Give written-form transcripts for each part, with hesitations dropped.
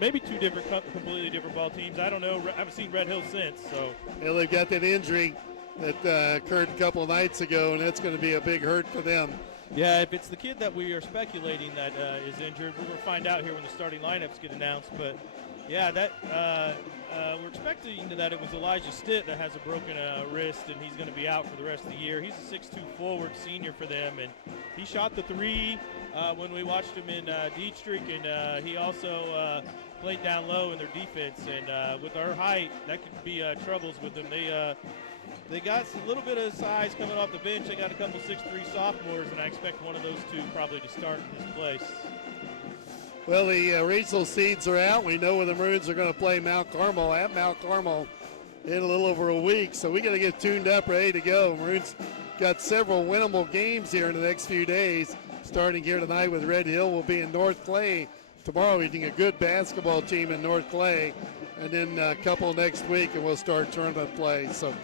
maybe two completely different ball teams. I don't know. I haven't seen Red Hill since. So. Well, they've got that injury that occurred a couple of nights ago, and that's going to be a big hurt for them. Yeah, if it's the kid that we are speculating that is injured, we're going to find out here when the starting lineups get announced. But, yeah, that we're expecting that it was Elijah Stitt that has a broken wrist, and he's going to be out for the rest of the year. He's a 6'2" forward senior for them, and he shot the three when we watched him in Dietrich, and he also played down low in their defense. And with our height, that could be troubles with them. They got a little bit of size coming off the bench. They got a couple 6'3" sophomores, and I expect one of those two probably to start in his place. Well, the regional seeds are out. We know where the Maroons are going to play Mount Carmel at Mount Carmel in a little over a week. So we got to get tuned up, ready to go. Maroons got several winnable games here in the next few days. Starting here tonight with Red Hill, we'll be in North Clay tomorrow, meeting a good basketball team in North Clay, and then a couple next week, and we'll start tournament play. So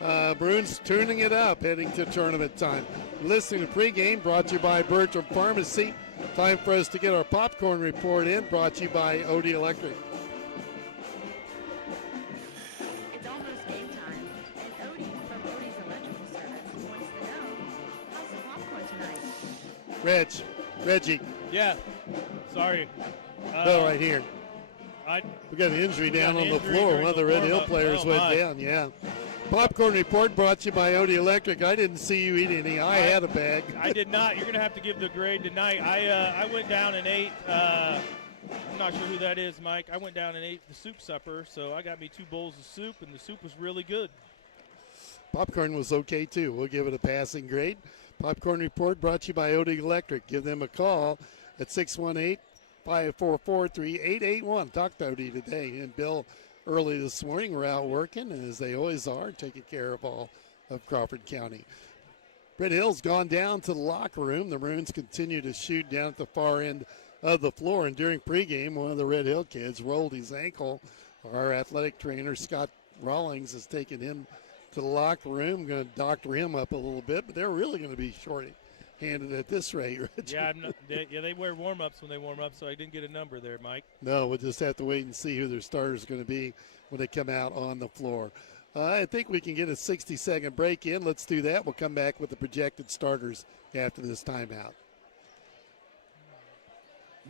Maroons tuning it up, heading to tournament time. Listening to Pregame, brought to you by Bertram Pharmacy. Time for us to get our popcorn report in, brought to you by Odie Electric. It's almost game time, and Odie from Odie's Electrical Service wants to know, how's the popcorn tonight? Reggie. Yeah, sorry. Right here. We got an injury down on the floor. One of the Red Hill players went down, yeah. Popcorn report brought to you by Odie Electric. I didn't see you eat any. I had a bag. I did not. You're going to have to give the grade tonight. I went down and ate. I'm not sure who that is, Mike. I went down and ate the soup supper, so I got me 2 bowls of soup, and the soup was really good. Popcorn was okay, too. We'll give it a passing grade. Popcorn report brought to you by Odie Electric. Give them a call at 618-544-3881. Talked to Odie today, and Bill early this morning. We're out working, and as they always are, taking care of all of Crawford County. Red Hill's gone down to the locker room. The Maroons continue to shoot down at the far end of the floor, and during pregame, one of the Red Hill kids rolled his ankle. Our athletic trainer, Scott Rawlings, has taken him to the locker room, going to doctor him up a little bit, but they're really going to be short-handed at this rate, Rich. Yeah, they wear warm-ups when they warm up, so I didn't get a number there, Mike. No, we'll just have to wait and see who their starter is going to be when they come out on the floor. I think we can get a 60-second break in. Let's do that. We'll come back with the projected starters after this timeout.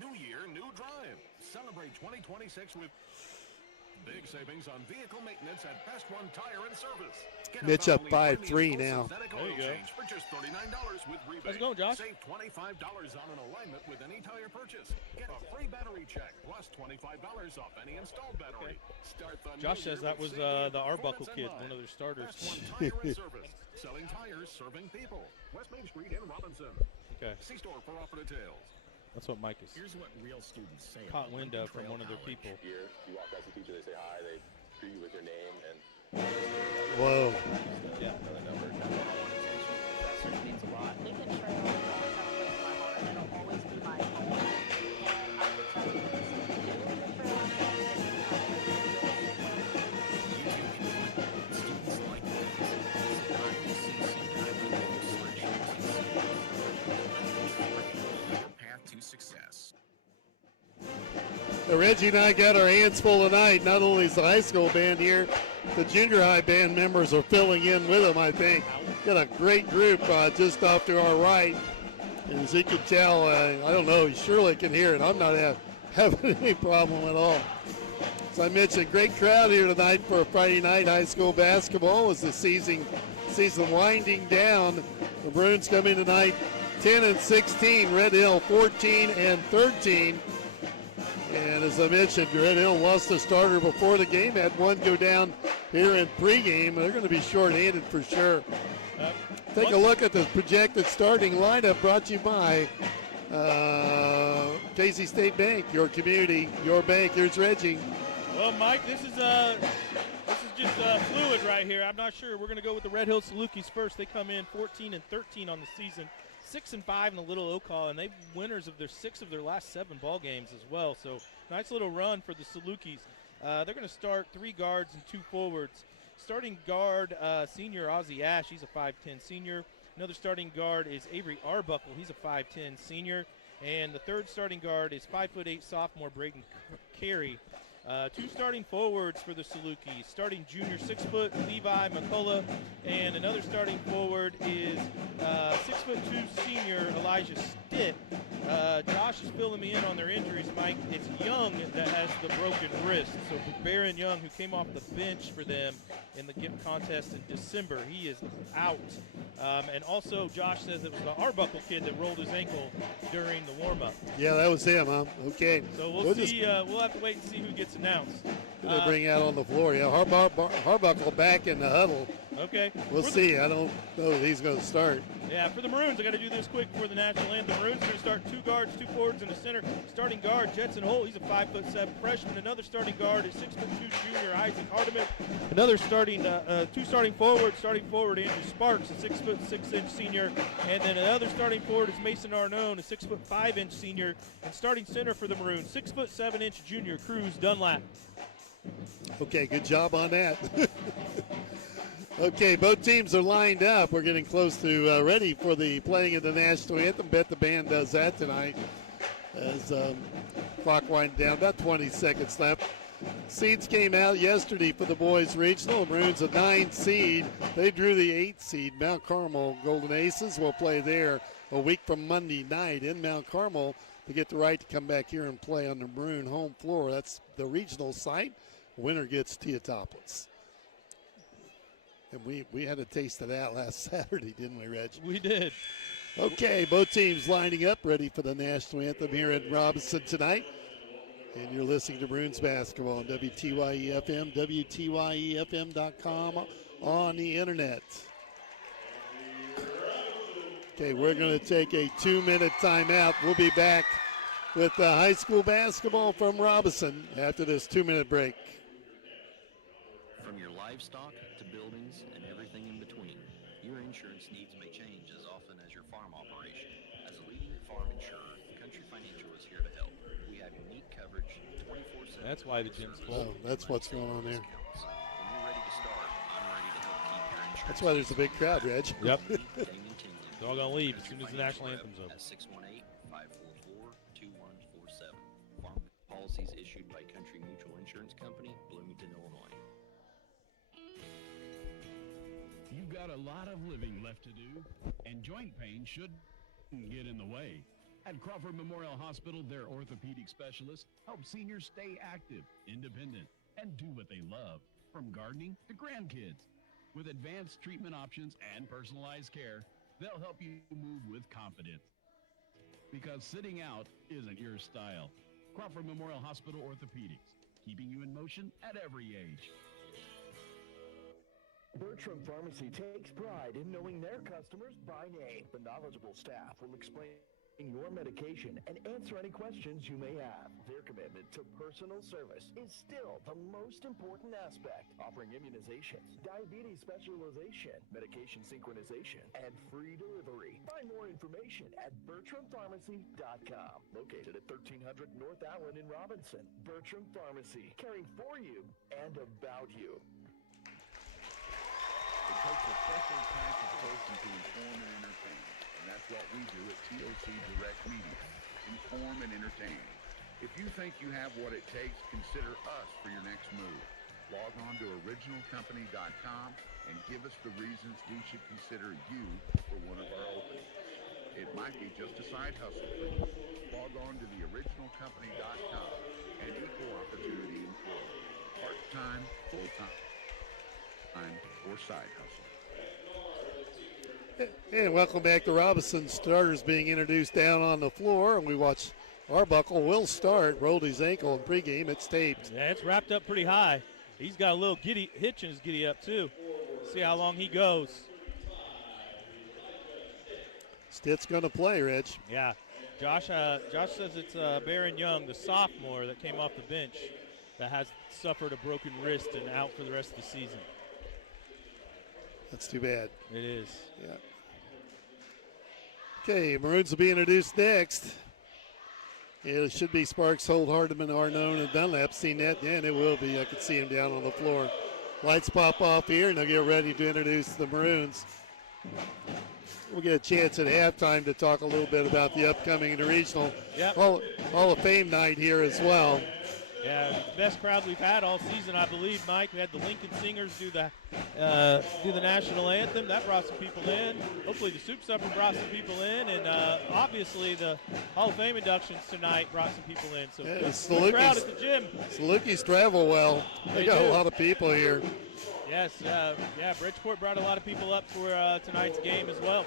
New year, new drive. Celebrate 2026 with big savings on vehicle maintenance at Best One Tire and Service. Mitch up 5-3 now. There you go. For just $39 with rebate. How's it going, Josh? Save $25 on an alignment with any tire purchase. Get a free battery check plus $25 off any installed battery. Start the Josh says that was the Arbuckle kid, one of their starters. Best One Tire and Service. Selling tires, serving people. West Main Street in Robinson. Okay, See store for offer details. that's what Mike is. Here's what real students say. Caught wind of from one of their people. Here, you walk past the teacher, they say hi, they greet you with your name, and Whoa. Yeah. another number. Professor means a lot. Lincoln Trail is always on my heart, and it'll always be my home. And I would tell you this, Lincoln Trail Students like this. Your path to success. Reggie and I got our hands full tonight. Not only is the high school band here, the junior high band members are filling in with them, I think. Got a great group just off to our right. And as you can tell, I don't know, Shirley can hear it. I'm not having any problem at all. As I mentioned, great crowd here tonight for Friday night high school basketball as the season winding down. The Maroons come in tonight 10-16, Red Hill 14-13. And as I mentioned, Red Hill lost a starter before the game, had one go down here in pregame. They're going to be short-handed for sure. Take a look at the projected starting lineup brought to you by Casey State Bank, your community, your bank. Here's Reggie. Well, Mike, this is just fluid right here. I'm not sure. We're going to go with the Red Hill Salukis first. They come in 14-13 on the season. 6-5 in the Little Ocal, and they've winners of their 6 of their last 7 ball games as well. So nice little run for the Salukis. They're going to start 3 guards and 2 forwards. Starting guard, senior Ozzie Ash, he's a 5'10 senior. Another starting guard is Avery Arbuckle. He's a 5'10 senior. And the third starting guard is 5'8 sophomore Braden Carey. Two starting forwards for the Salukis. Starting junior 6 foot Levi McCullough, and another starting forward is 6'2" senior Elijah Stitt. Josh is filling me in on their injuries, Mike. It's Young that has the broken wrist. So Baron Young, who came off the bench for them in the contest in December, he is out. And also, Josh says it was the Arbuckle kid that rolled his ankle during the warm-up. Yeah, that was him, huh? Okay. So we'll see. We'll have to wait and see who gets announced. Who they bring out on the floor? Yeah, Arbuckle back in the huddle. Okay. We'll see. I don't know if he's going to start. Yeah, for the Maroons, I got to do this quick before the national anthem. The Maroons are going to start 2 guards, 2 forwards, and a center. Starting guard, Jetson Holt. He's a 5'7" freshman. Another starting guard is 6'2" junior Isaac Hardiman. Another starting, 2 starting forwards. Starting forward, Andrew Sparks, a 6'6" senior. And then another starting forward is Mason Arnone, a 6'5" senior. And starting center for the Maroons, 6'7" junior Cruz Dunlap. Okay, good job on that. Okay, both teams are lined up. We're getting close to ready for the playing of the national anthem. Bet the band does that tonight as clock winding down. About 20 seconds left. Seeds came out yesterday for the boys regional. The Maroons a 9 seed. They drew the 8 seed. Mount Carmel Golden Aces will play there a week from Monday night in Mount Carmel to get the right to come back here and play on the Maroon home floor. That's the regional site. Winner gets Teotopolis. And we had a taste of that last Saturday, didn't we, Reg? We did. Okay, both teams lining up, ready for the national anthem here in Robinson tonight. And you're listening to Maroons basketball on WTYE FM, WTYEFM.com on the internet. Okay, we're going to take a 2-minute timeout. We'll be back with high school basketball from Robinson after this 2-minute break. From your livestock to buildings and everything in between, your insurance needs may change as often as your farm operation. As a leading farm insurer, Country Financial is here to help. We have unique coverage 24/7. That's why the gym's full. Oh, that's what's going on there. When you're ready to start, I'm ready to help keep your insurance. That's why there's a big crowd, Reg. Yep. They're all going to leave as soon as the national anthem's over. 618-544-2147. Farm policies issued by Country Mutual Insurance Company, Bloomington, Illinois. You've got a lot of living left to do, and joint pain shouldn't get in the way. At Crawford Memorial Hospital, their orthopedic specialists help seniors stay active, independent, and do what they love, from gardening to grandkids. With advanced treatment options and personalized care, they'll help you move with confidence. Because sitting out isn't your style. Crawford Memorial Hospital Orthopedics, keeping you in motion at every age. Bertram Pharmacy takes pride in knowing their customers by name. The knowledgeable staff will explain your medication and answer any questions you may have. Their commitment to personal service is still the most important aspect, offering immunizations, diabetes specialization, medication synchronization, and free delivery. Find more information at BertramPharmacy.com. Located at 1300 North Allen in Robinson. Bertram Pharmacy, caring for you and about you. It takes a special type of person to inform and entertain, and that's what we do at TOC Direct Media. Inform and entertain. If you think you have what it takes, consider us for your next move. Log on to originalcompany.com and give us the reasons we should consider you for one of our openings. It might be just a side hustle for you. Log on to theoriginalcompany.com and equal opportunity employee. Part-time, full-time, or side hustle. And welcome back to Robinson. Starters being introduced down on the floor, and we watch Arbuckle will start. Rolled his ankle in pregame. It's taped. Yeah, it's wrapped up pretty high. He's got a little hitch in his giddy up too. See how long he goes. Stitt's going to play, Reg. Yeah. Josh says it's Baron Young, the sophomore that came off the bench, that has suffered a broken wrist and out for the rest of the season. That's too bad. It is. Yeah. Okay, Maroons will be introduced next. It should be Sparks, Holt, Hardiman, Arnone, and Dunlap. Seen that? Yeah, and it will be. I can see him down on the floor. Lights pop off here, and they'll get ready to introduce the Maroons. We'll get a chance at halftime to talk a little bit about the upcoming regional Hall of Fame night here as well. Yeah, best crowd we've had all season, I believe, Mike. We had the Lincoln Singers do the national anthem. That brought some people in. Hopefully the Soup Supper brought some people in. And obviously the Hall of Fame inductions tonight brought some people in. So good crowd at the gym. Salukis travel well. They got a lot of people here. Yes, Bridgeport brought a lot of people up for tonight's game as well.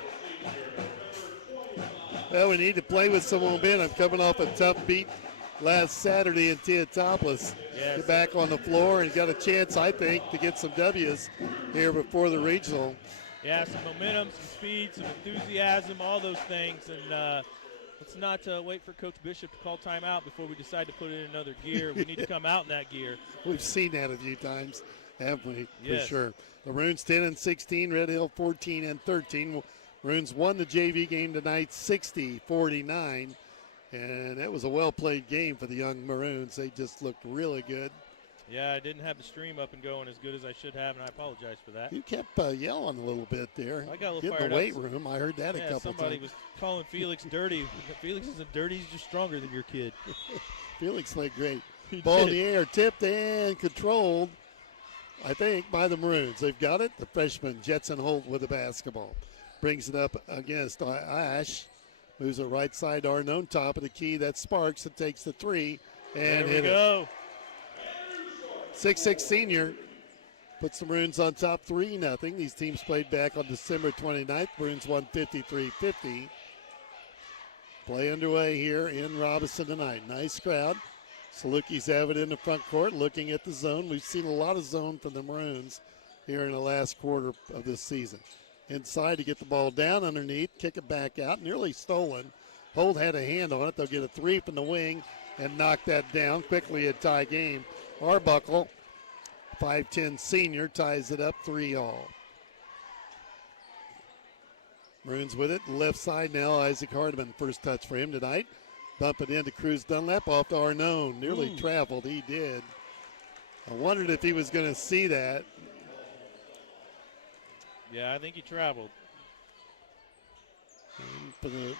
Well, we need to play with some momentum coming off a tough beat last Saturday in Teotopolis. Yes. Get back on the floor and got a chance, I think, to get some W's here before the regional. Yeah, some momentum, some speed, some enthusiasm, all those things. And let's not wait for Coach Bishop to call timeout before we decide to put it in another gear. We need to come out in that gear. We've seen that a few times, haven't we? Yes. For sure. The Maroons 10-16, Red Hill 14-13. Maroons won the JV game tonight 60-49. And that was a well-played game for the young Maroons. They just looked really good. Yeah, I didn't have the stream up and going as good as I should have, and I apologize for that. You kept yelling a little bit there. I got a little Get in fired the weight up. room. I heard that a couple times. Somebody was calling Felix dirty. Felix isn't dirty. He's just stronger than your kid. Felix played great. He Ball in did. the air, tipped and controlled, I think, by the Maroons. They've got it. The freshman, Jetson Holt, with the basketball. Brings it up against Ash. Moves it right side, Arnone, top of the key. That's Sparks that takes the three and There hit we go. it. 6'6" senior puts the Maroons on top 3-0. These teams played back on December 29th. Maroons won 53-50. Play underway here in Robinson tonight. Nice crowd. Salukis have it in the front court looking at the zone. We've seen a lot of zone from the Maroons here in the last quarter of this season. Inside to get the ball down underneath, kick it back out, nearly stolen. Holt had a hand on it. They'll get a three from the wing and knock that down. Quickly a tie game. Arbuckle, 5'10" senior, ties it up 3-all. Maroons with it, left side now, Isaac Hardiman, first touch for him tonight. Bump it into Cruz Dunlap off to Arnone. Nearly traveled, he did. I wondered if he was going to see that. Yeah, I think he traveled. And for the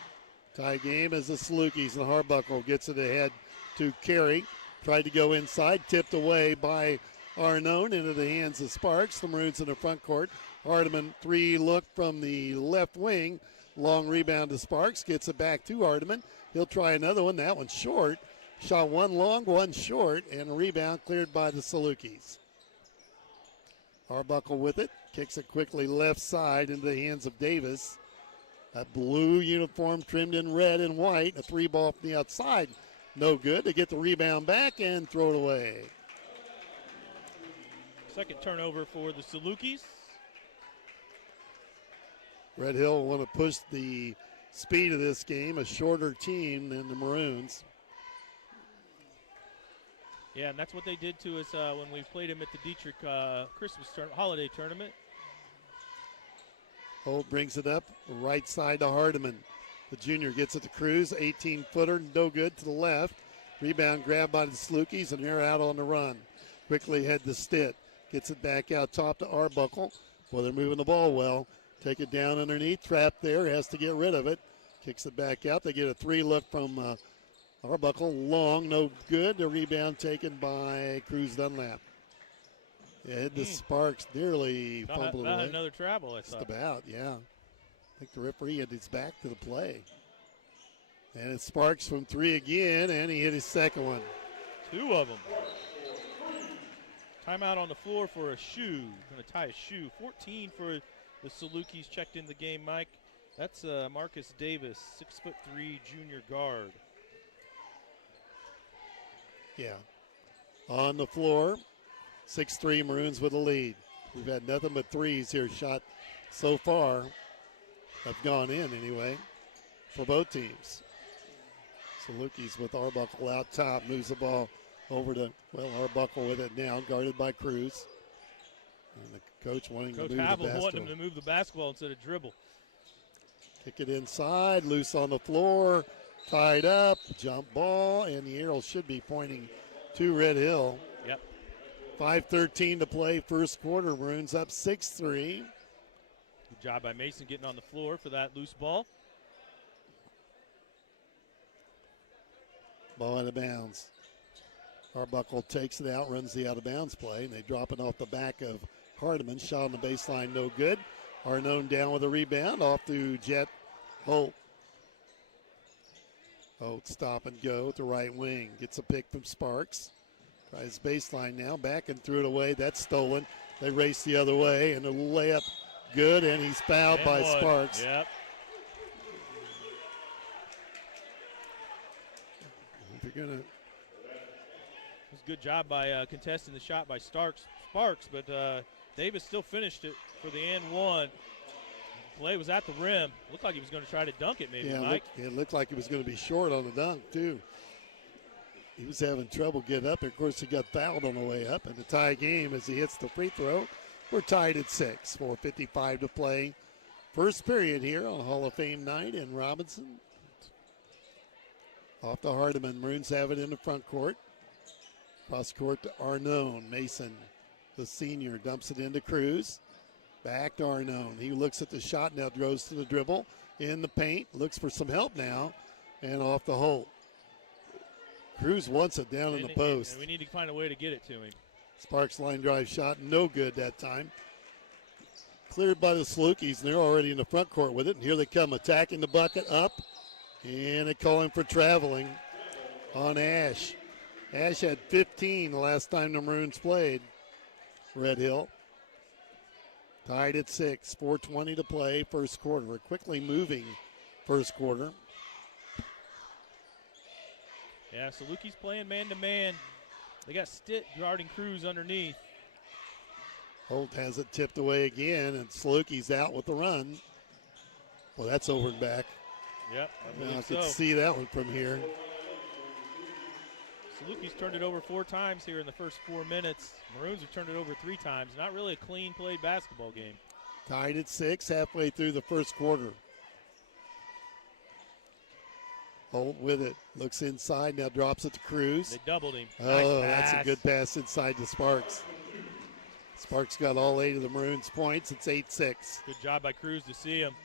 tie game as the Salukis, and Harbuckle gets it ahead to Carey. Tried to go inside, tipped away by Arnone into the hands of Sparks. The Maroons in the front court. Hardiman, three look from the left wing. Long rebound to Sparks, gets it back to Hardiman. He'll try another one. That one's short. Shot one long, one short, and a rebound cleared by the Salukis. Arbuckle with it. Kicks it quickly left side into the hands of Davis. That blue uniform trimmed in red and white. A three ball from the outside. No good. They get the rebound back and throw it away. Second turnover for the Salukis. Red Hill want to push the speed of this game. A shorter team than the Maroons. Yeah, and that's what they did to us when we played them at the Dietrich Christmas holiday tournament. Holt brings it up, right side to Hardiman. The junior gets it to Cruz, 18-footer, no good to the left. Rebound grabbed by the Salukis, and they're out on the run. Quickly head to Stitt. Gets it back out top to Arbuckle. Well, they're moving the ball well. Take it down underneath, trap there, has to get rid of it. Kicks it back out. They get a three look from Arbuckle, long, no good. The rebound taken by Cruz Dunlap. Yeah, the Sparks nearly fumbled away. Another travel, I thought. Just about, yeah. I think the referee had his back to the play. And it's Sparks from three again, and he hit his second one. Two of them. Timeout on the floor for a shoe. Going to tie a shoe. 14 for the Salukis checked in the game, Mike. That's Marcus Davis, 6'3" junior guard. Yeah. On the floor, 6'3" Maroons with a lead. We've had nothing but threes here shot so far. Have gone in anyway for both teams. Salukis with Arbuckle out top, moves the ball over to, Arbuckle with it now, guarded by Cruz. And the coach wanting to move the basketball. wanting him to move the basketball instead of dribble. Kick it inside, loose on the floor, tied up, jump ball, and the arrow should be pointing to Red Hill. Yep. 5:13 to play, first quarter. Maroons up 6-3. Good job by Mason getting on the floor for that loose ball. Ball out of bounds. Arbuckle takes it out, runs the out-of-bounds play, and they drop it off the back of Hardiman. Shot on the baseline, no good. Arnone down with a rebound, off to Jet Holt. Holt stop and go at the right wing. Gets a pick from Sparks. Tries baseline now, back and threw it away. That's stolen. They race the other way, and a layup good, and he's fouled by Sparks. Yep. If you're gonna. It was a good job by contesting the shot by Sparks, but Davis still finished it for the and one. Play was at the rim. Looked like he was going to try to dunk it, maybe, Mike. It looked like he was going to be short on the dunk, too. He was having trouble getting up. Of course, he got fouled on the way up in the tie game as he hits the free throw. We're tied at 6, 4:55 to play. First period here on Hall of Fame night in Robinson. Off to Hardiman. Maroons have it in the front court. Cross court to Arnone. Mason, the senior, dumps it into Cruz. Back to Arnone. He looks at the shot, now goes to the dribble. In the paint, looks for some help now, and off the Holt. Cruz wants it down in the post. And we need to find a way to get it to him. Sparks line drive shot, no good that time. Cleared by the Salukis, and they're already in the front court with it. And here they come, attacking the bucket, up. And they call him for traveling on Ash. Ash had 15 the last time the Maroons played. Red Hill. Tied at 6, 4:20 to play, first quarter. We're quickly moving first quarter. Yeah, Salukis playing man-to-man. They got Stitt guarding Cruz underneath. Holt has it tipped away again, and Salukis out with the run. Well, that's over and back. Yep, I could see that one from here. Salukis turned it over 4 times here in the first 4 minutes. Maroons have turned it over 3 times. Not really a clean played basketball game. Tied at 6, halfway through the first quarter. Holt with it. Looks inside, now drops it to Cruz. They doubled him. Oh, nice that's pass. a good pass inside to Sparks. Sparks got all 8 of the Maroons' points. It's 8-6. Good job by Cruz to see him.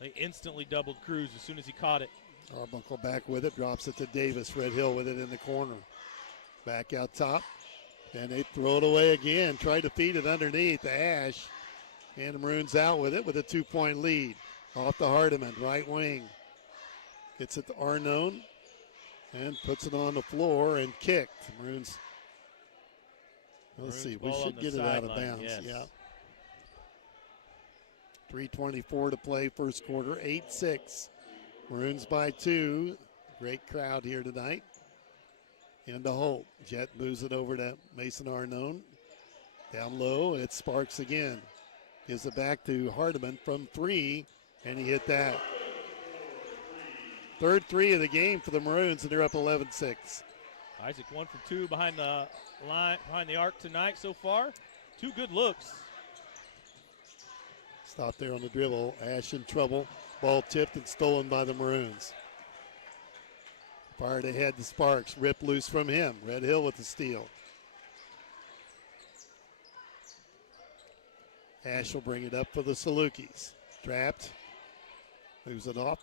They instantly doubled Cruz as soon as he caught it. Arbuckle back with it, drops it to Davis. Red Hill with it in the corner. Back out top, and they throw it away again. Tried to feed it underneath to Ash, and the Maroons out with it with a 2-point lead. Off to Hardiman, right wing. Gets it to Arnone, and puts it on the floor and kicked. The Maroons, let's see, we should get it out of bounds. Yes. Yeah. 3:24 to play, first quarter, 8-6. Maroons by 2. Great crowd here tonight. Into Holt. Jet moves it over to Mason Arnone. Down low, it's Sparks again. Gives it back to Hardiman from 3, and he hit that. Third 3 of the game for the Maroons, and they're up 11-6. Isaac 1 for 2 behind the line, behind the arc tonight so far. 2 good looks. Stop there on the dribble. Ash in trouble. Ball tipped and stolen by the Maroons. Fired ahead to Sparks. Ripped loose from him. Red Hill with the steal. Ash will bring it up for the Salukis. Trapped. Moves it off.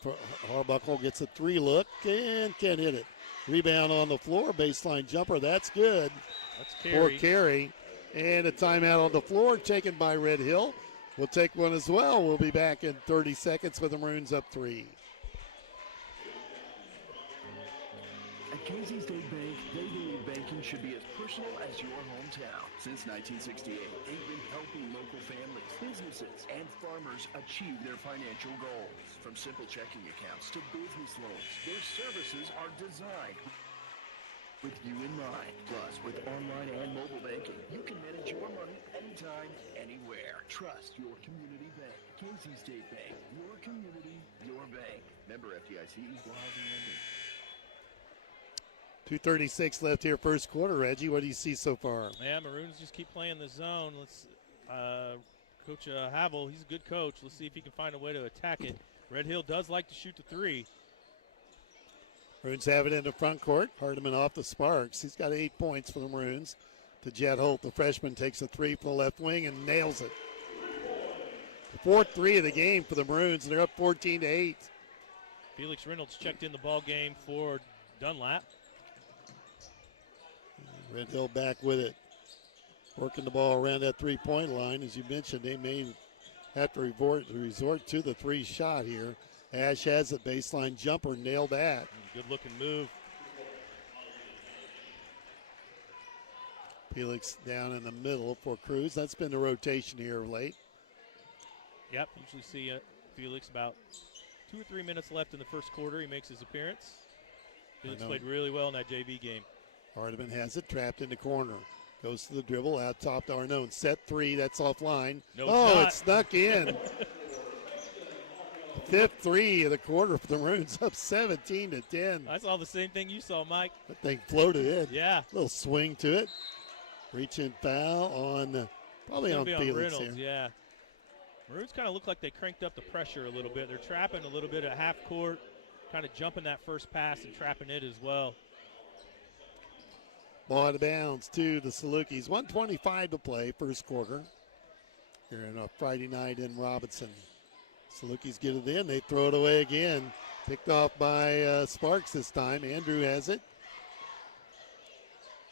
Arbuckle gets a 3 look and can't hit it. Rebound on the floor. Baseline jumper. That's good. That's Carey. For Carey. And a timeout on the floor taken by Red Hill. We'll take one as well. We'll be back in 30 seconds with the Maroons up 3. At Casey State Bank, they believe banking should be as personal as your hometown. Since 1968, they've been helping local families, businesses, and farmers achieve their financial goals. From simple checking accounts to business loans, their services are designed with you in mind. Plus, with online and mobile banking, you can manage your money anytime, anywhere. Trust your community bank. Casey State Bank, your community, your bank. Member FDIC, equal housing lender. 2:36 left here, first quarter. Reggie, what do you see so far? Yeah, Maroons just keep playing the zone. Let's Coach Havel, he's a good coach. Let's see if he can find a way to attack it. Red Hill does like to shoot the 3. Maroons have it in the front court. Hardiman off the Sparks. He's got 8 points for the Maroons. To Jet Holt, the freshman, takes a 3 from the left wing and nails it. fourth three of the game for the Maroons, and they're up 14-8. Felix Reynolds checked in the ball game for Dunlap. Red Hill back with it. Working the ball around that three-point line. As you mentioned, they may have to resort to the three shot here. Ash has it, baseline jumper, nailed that. Good looking move. Felix down in the middle for Cruz. That's been the rotation here of late. Yep, usually see Felix about 2 or 3 minutes left in the first quarter. He makes his appearance. Felix played really well in that JV game. Hardiman has it, trapped in the corner. Goes to the dribble, out top to Arnone. Set three, that's offline. No, it snuck in. Fifth three of the quarter for the Maroons, up 17-10. I saw the same thing you saw, Mike. That thing floated in. Yeah. Little swing to it. Reach and foul on, probably on Felix Reynolds, here. Yeah. Maroons kind of look like they cranked up the pressure a little bit. They're trapping a little bit at half court, kind of jumping that first pass and trapping it as well. Ball out of bounds to the Salukis. 1:25 to play, first quarter. Here on a Friday night in Robinson. Salukis get it in. They throw it away again. Picked off by Sparks this time. Andrew has it.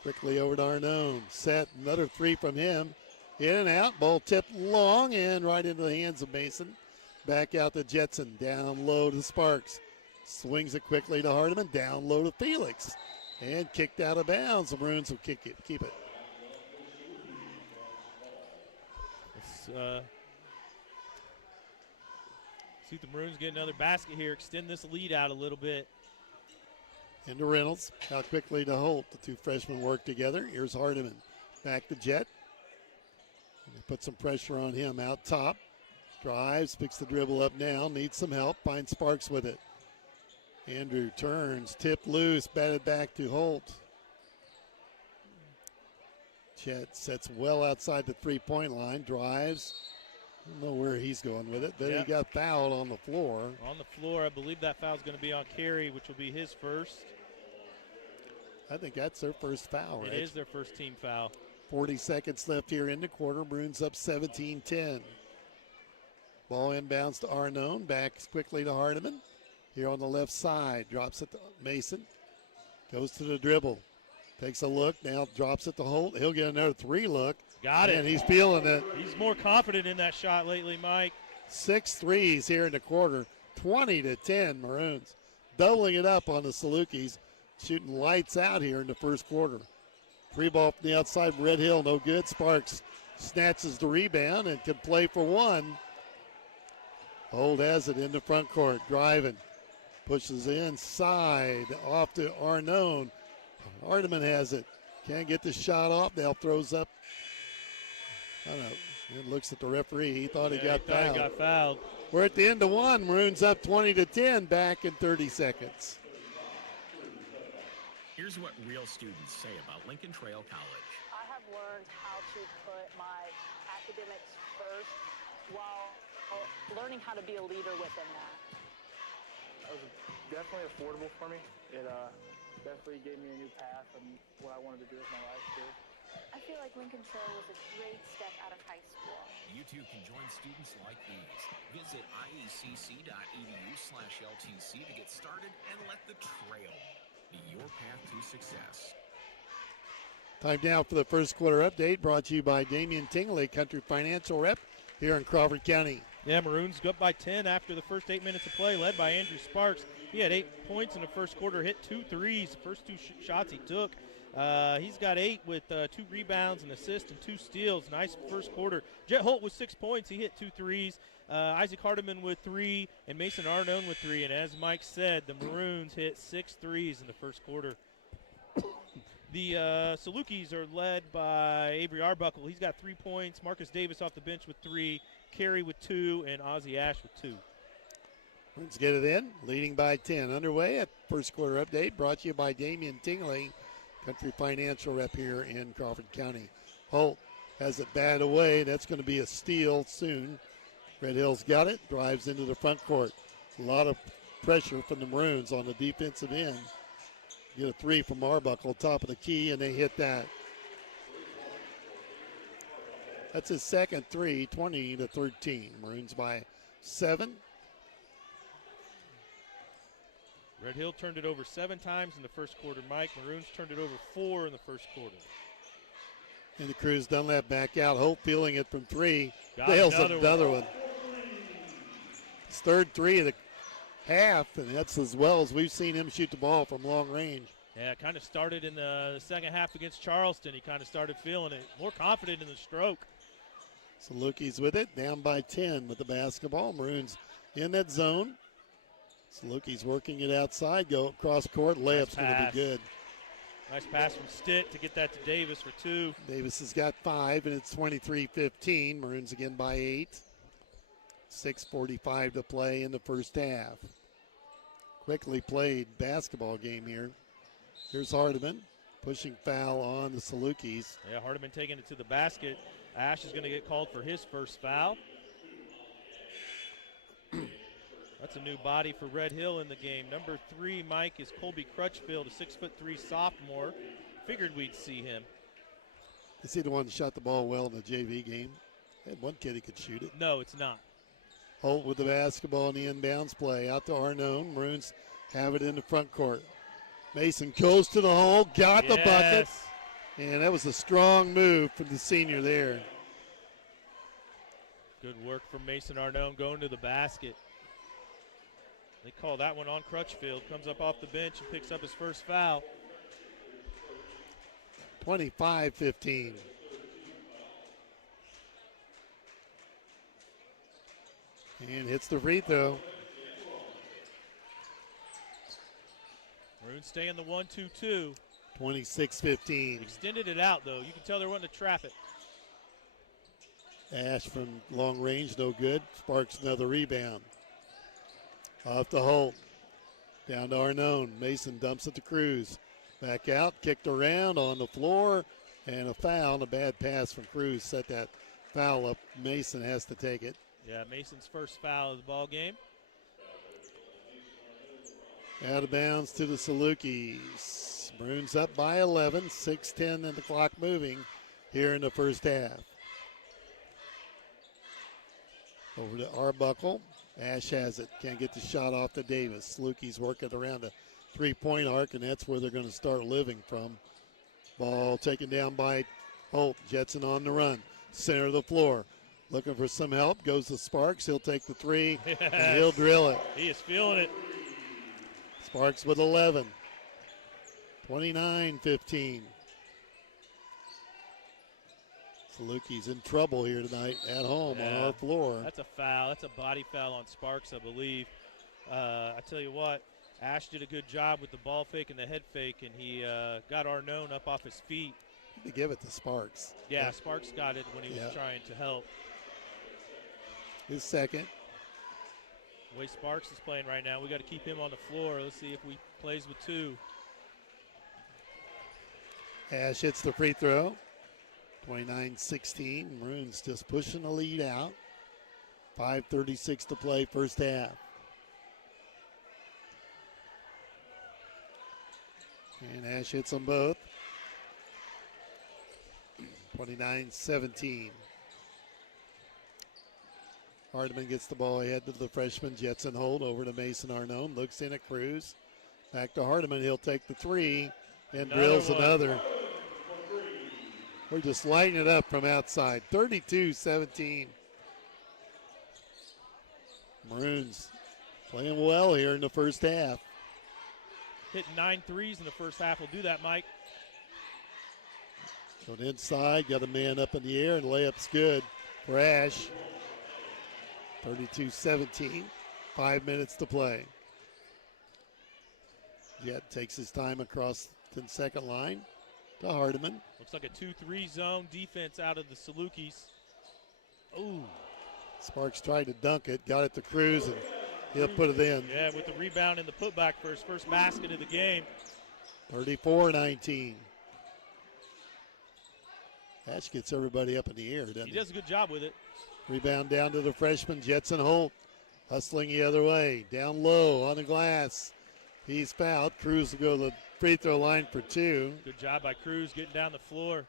Quickly over to Arnone. Set. Another three from him. In and out. Ball tipped long and right into the hands of Mason. Back out to Jetson. Down low to Sparks. Swings it quickly to Hardiman. Down low to Felix. And kicked out of bounds. The Maroons will keep it. See if the Maroons get another basket here, extend this lead out a little bit. Into Reynolds. Out quickly to Holt. The two freshmen work together. Here's Hardiman. Back to Jet. They put some pressure on him out top. Drives, picks the dribble up now. Needs some help. Finds Sparks with it. Andrew turns, tipped loose, batted back to Holt. Chet sets well outside the three-point line, drives. I don't know where he's going with it, but he got fouled on the floor. On the floor, I believe that foul's going to be on Carey, which will be his first. I think that's their first foul, right? It is their first team foul. 40 seconds left here in the quarter. Maroons up 17-10. Ball inbounds to Arnone, back quickly to Hardiman. Here on the left side, drops it to Mason. Goes to the dribble. Takes a look, now drops it to Holt. He'll get another three look. Got it. And he's feeling it. He's more confident in that shot lately, Mike. 6 threes here in the quarter. 20-10 Maroons. Doubling it up on the Salukis. Shooting lights out here in the first quarter. Free ball from the outside, Red Hill, no good. Sparks snatches the rebound and can play for one. Holt has it in the front court, driving. Pushes inside, off to Arnone. Hardiman has it. Can't get the shot off. Now throws up. I don't know. And looks at the referee. He thought he got fouled. We're at the end of one. Maroons up 20-10. Back in 30 seconds. Here's what real students say about Lincoln Trail College. I have learned how to put my academics first while learning how to be a leader within that. It was definitely affordable for me. It definitely gave me a new path and what I wanted to do with my life too. I feel like Lincoln Trail was a great step out of high school. You too can join students like these. Visit iecc.edu/LTC to get started and let the trail be your path to success. Time now for the first quarter update, brought to you by Damian Tingley, Country Financial Rep here in Crawford County. Yeah, Maroons go up by 10 after the first 8 minutes of play, led by Andrew Sparks. He had 8 points in the first quarter, hit 2 threes. The first 2 shots he took. He's got 8 with 2 rebounds, an assist, and 2 steals. Nice first quarter. Jet Holt with 6 points. He hit 2 threes. Isaac Hardiman with 3, and Mason Arnone with 3. And as Mike said, the Maroons hit 6 threes in the first quarter. The Salukis are led by Avery Arbuckle. He's got 3 points. Marcus Davis off the bench with 3. Carey with 2, and Ozzie Ash with 2. Let's get it in. Leading by 10. Underway at first quarter update, brought to you by Damian Tingley, Country Financial Rep here in Crawford County. Holt has it batted away. That's going to be a steal soon. Red Hill's got it. Drives into the front court. A lot of pressure from the Maroons on the defensive end. Get a 3 from Arbuckle, top of the key, and they hit that. That's his second three, 20-13. Maroons by 7. Red Hill turned it over 7 times in the first quarter, Mike. Maroons turned it over 4 in the first quarter. And the Cruz Dunlap back out. Hope feeling it from 3. Got Nails another one. His third 3 of the half, and that's as well as we've seen him shoot the ball from long range. Yeah, it kind of started in the second half against Charleston. He kind of started feeling it. More confident in the stroke. Salukis with it, down by 10 with the basketball. Maroons in that zone. Salukis working it outside, go across court. Layup's going to be good. Nice pass from Stitt to get that to Davis for 2. Davis has got 5, and it's 23-15. Maroons again by 8. 6:45 to play in the first half. Quickly played basketball game here. Here's Hardiman pushing foul on the Salukis. Yeah, Hardiman taking it to the basket. Ash is going to get called for his first foul. That's a new body for Red Hill in the game. Number 3, Mike, is Colby Crutchfield, a 6'3" sophomore. Figured we'd see him. Is he the one that shot the ball well in the JV game? Had one kid who could shoot it. No, it's not. Holt with the basketball in the inbounds play. Out to Arnone. Maroons have it in the front court. Mason goes to the hole, got the bucket. And that was a strong move from the senior there. Good work from Mason Arnone going to the basket. They call that one on Crutchfield. Comes up off the bench and picks up his first foul. 25-15. And hits the free throw. Maroons stay in the 1-2-2. 26-15. Extended it out, though. You can tell they're wanting to trap it. Ash from long range, no good. Sparks another rebound. Off to Holt. Down to Arnone. Mason dumps it to Cruz. Back out, kicked around on the floor, and a foul. A bad pass from Cruz set that foul up. Mason has to take it. Yeah, Mason's first foul of the ball game. Out of bounds to the Salukis. Maroons up by 11, 6:10 and the clock moving here in the first half. Over to Arbuckle. Ash has it. Can't get the shot off to Davis. Salukis working around the three-point arc, and that's where they're going to start living from. Ball taken down by Holt. Jetson on the run. Center of the floor. Looking for some help. Goes to Sparks. He'll take the 3, and he'll drill it. He is feeling it. Sparks with 11. 29-15. Salukis in trouble here tonight at home on our floor. That's a foul. That's a body foul on Sparks, I believe. I tell you what, Ash did a good job with the ball fake and the head fake, and he got Arnone up off his feet. To give it to Sparks. Yeah, Sparks got it when he was trying to help. His second. The way Sparks is playing right now, we got to keep him on the floor. Let's see if we plays with 2. Ash hits the free throw. 29-16. Maroons just pushing the lead out. 5:36 to play first half. And Ash hits them both. 29-17. Hardiman gets the ball ahead to the freshman. Jetson Holt over to Mason Arnone. Looks in at Cruz. Back to Hardiman. He'll take the 3 and drills another. We're just lighting it up from outside. 32-17. Maroons playing well here in the first half. Hitting 9 threes in the first half will do that, Mike. Going inside, got a man up in the air, and layup's good for Ash. 32-17, 5 minutes to play. Jet takes his time across the second line to Hardiman. Looks like a 2-3 zone defense out of the Salukis. Ooh. Sparks tried to dunk it, got it to Cruz, and he'll put it in. Yeah, with the rebound and the putback for his first basket of the game. 34-19. Ash gets everybody up in the air, doesn't he? He does a good job with it. Rebound down to the freshman, Jetson Holt. Hustling the other way. Down low on the glass. He's fouled. Cruz will go to the free throw line for 2. Good job by Cruz getting down the floor.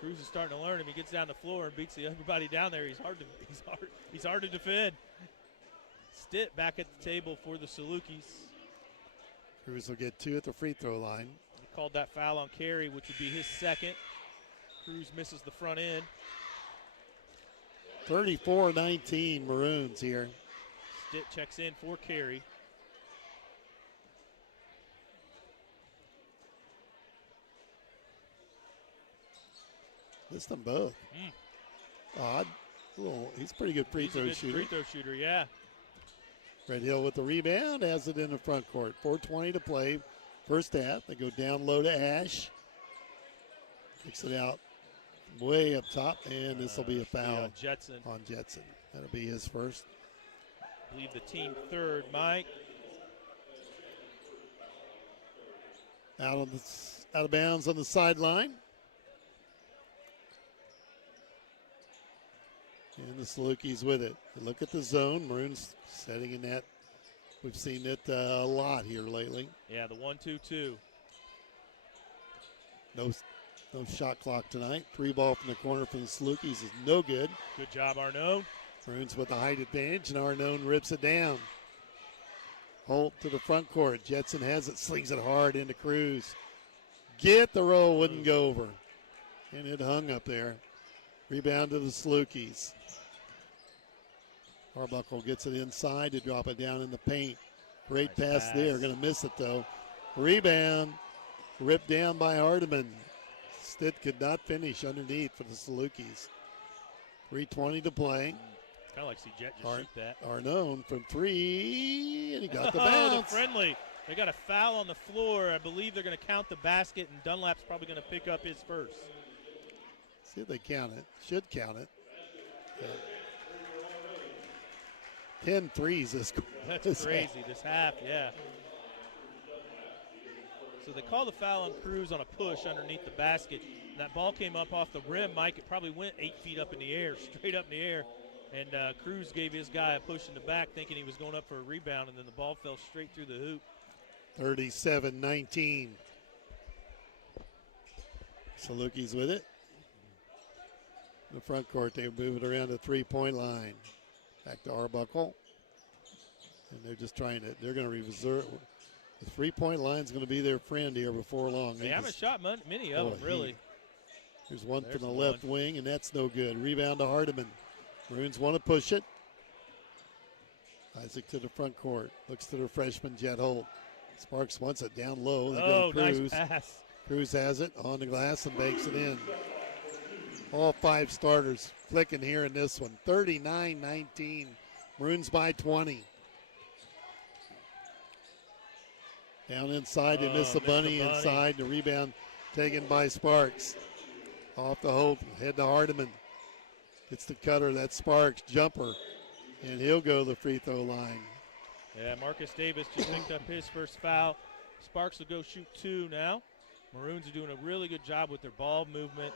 Cruz is starting to learn him. He gets down the floor and beats everybody down there. He's hard to defend. Stitt back at the table for the Salukis. Cruz will get 2 at the free throw line. He called that foul on Carey, which would be his second. Cruz misses the front end. 34-19 Maroons here. Stitt checks in for Carey. Missed them both. Odd. He's a pretty good free throw shooter. Free throw shooter, yeah. Red Hill with the rebound, has it in the front court. 4:20 to play, first half. They go down low to Ash. Kicks it out way up top, and this will be a foul on Jetson. That'll be his first. I believe the team third, Mike. Out of bounds on the sideline. And the Salukis with it. And look at the zone. Maroons setting in that. We've seen it a lot here lately. Yeah, the 1-2-2. No shot clock tonight. 3 ball from the corner from the Salukis is no good. Good job, Arnone. Maroons with the height advantage, and Arnone rips it down. Holt to the front court. Jetson has it, slings it hard into Cruz. Get the roll, wouldn't go over. And it hung up there. Rebound to the Salukis. Arbuckle gets it inside to drop it down in the paint. Great pass there. Going to miss it, though. Rebound. Ripped down by Hardiman. Stitt could not finish underneath for the Salukis. 3:20 to play. Kind of like see Jet just shoot that. Arnone from 3, and he got the Oh, bounce. the friendly. They got a foul on the floor. I believe they're going to count the basket, and Dunlap's probably going to pick up his first. See if they count it. Should count it. 10 threes this That's crazy, this half, yeah. So they call the foul on Cruz on a push underneath the basket. And that ball came up off the rim, Mike. It probably went 8 feet up in the air, straight up in the air. And Cruz gave his guy a push in the back thinking he was going up for a rebound, and then the ball fell straight through the hoop. 37-19. Salukis with it. In the front court, they move it around the 3-point line. Back to Arbuckle. And they're just trying to, they're going to reserve. The 3-point line is going to be their friend here before long. They haven't shot many of them, really. There's one from the left wing, and that's no good. Rebound to Hardiman. Maroons want to push it. Isaac to the front court. Looks to the freshman, Jet Holt. Sparks wants it down low. They go to Cruz. Nice pass. Cruz has it on the glass and banks it in. All 5 starters clicking here in this one. 39-19. Maroons by 20. Down inside, they miss the bunny inside. The rebound taken by Sparks. Off the Holt, head to Hardiman. Gets the cutter, that's Sparks, jumper. And he'll go to the free throw line. Yeah, Marcus Davis just picked up his first foul. Sparks will go shoot 2 now. Maroons are doing a really good job with their ball movement.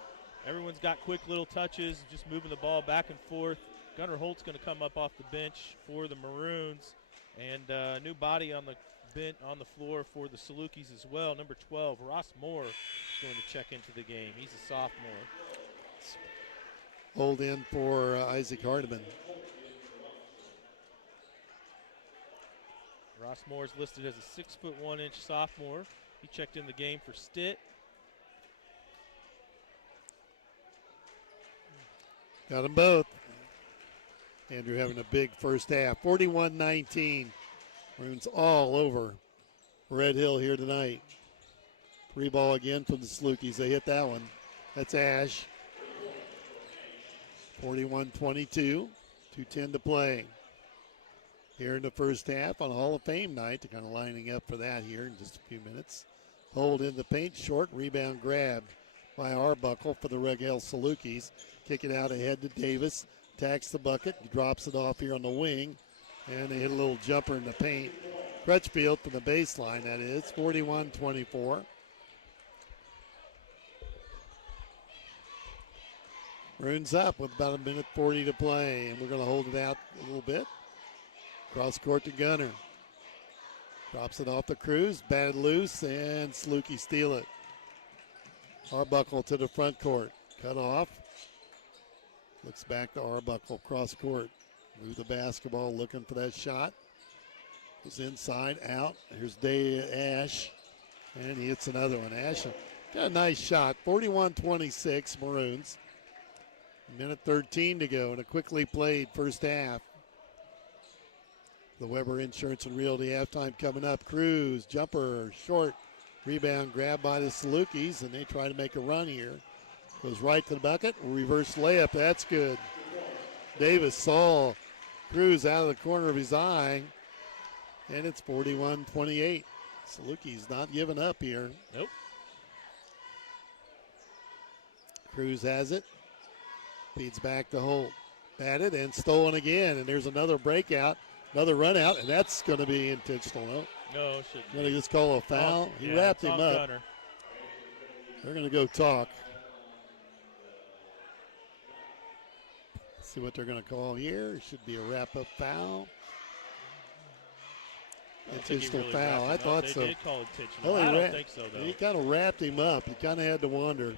Everyone's got quick little touches, just moving the ball back and forth. Gunnar Holt's going to come up off the bench for the Maroons. And a new body on the bench on the floor for the Salukis as well. Number 12, Ross Moore, is going to check into the game. He's a sophomore. Hold in for Isaac Hardiman. Ross Moore is listed as a 6'1" sophomore. He checked in the game for Stitt. Got them both. Andrew having a big first half. 41-19. Maroons all over Red Hill here tonight. 3 ball again from the Salukis. They hit that one. That's Ash. 41-22. 2:10 to play. Here in the first half on Hall of Fame night. They're kind of lining up for that here in just a few minutes. Hold in the paint, short rebound grabbed by Arbuckle for the Red Hill Salukis. Kick it out ahead to Davis. Tacks the bucket, drops it off here on the wing, and they hit a little jumper in the paint. Crutchfield from the baseline, that is, 41-24. Maroons up with about 1:40 to play, and we're going to hold it out a little bit. Cross court to Gunner. Drops it off the Cruz, batted loose, and Salukis steal it. Arbuckle to the front court. Cut off. Looks back to Arbuckle, cross court. Move the basketball, looking for that shot. Goes inside, out. Here's Ash, and he hits another one. Ash got a nice shot. 41-26, Maroons. Minute 13 to go in a quickly played first half. The Weber Insurance and Realty halftime coming up. Cruz, jumper, short. Rebound grabbed by the Salukis, and they try to make a run here. Goes right to the bucket. Reverse layup. That's good. Davis saw Cruz out of the corner of his eye. And it's 41-28. Salukis not giving up here. Nope. Cruz has it. Feeds back to Holt. Batted and stolen again. And there's another breakout. Another run out. And that's going to be intentional. No, it shouldn't. Going to just call a foul. He wrapped him up. Gunner. They're going to go talk. See what they're going to call here. It should be a wrap-up foul. Intentional foul. I thought so. They did call intentional. I don't think so, though. He kind of wrapped him up. He kind of had to wonder.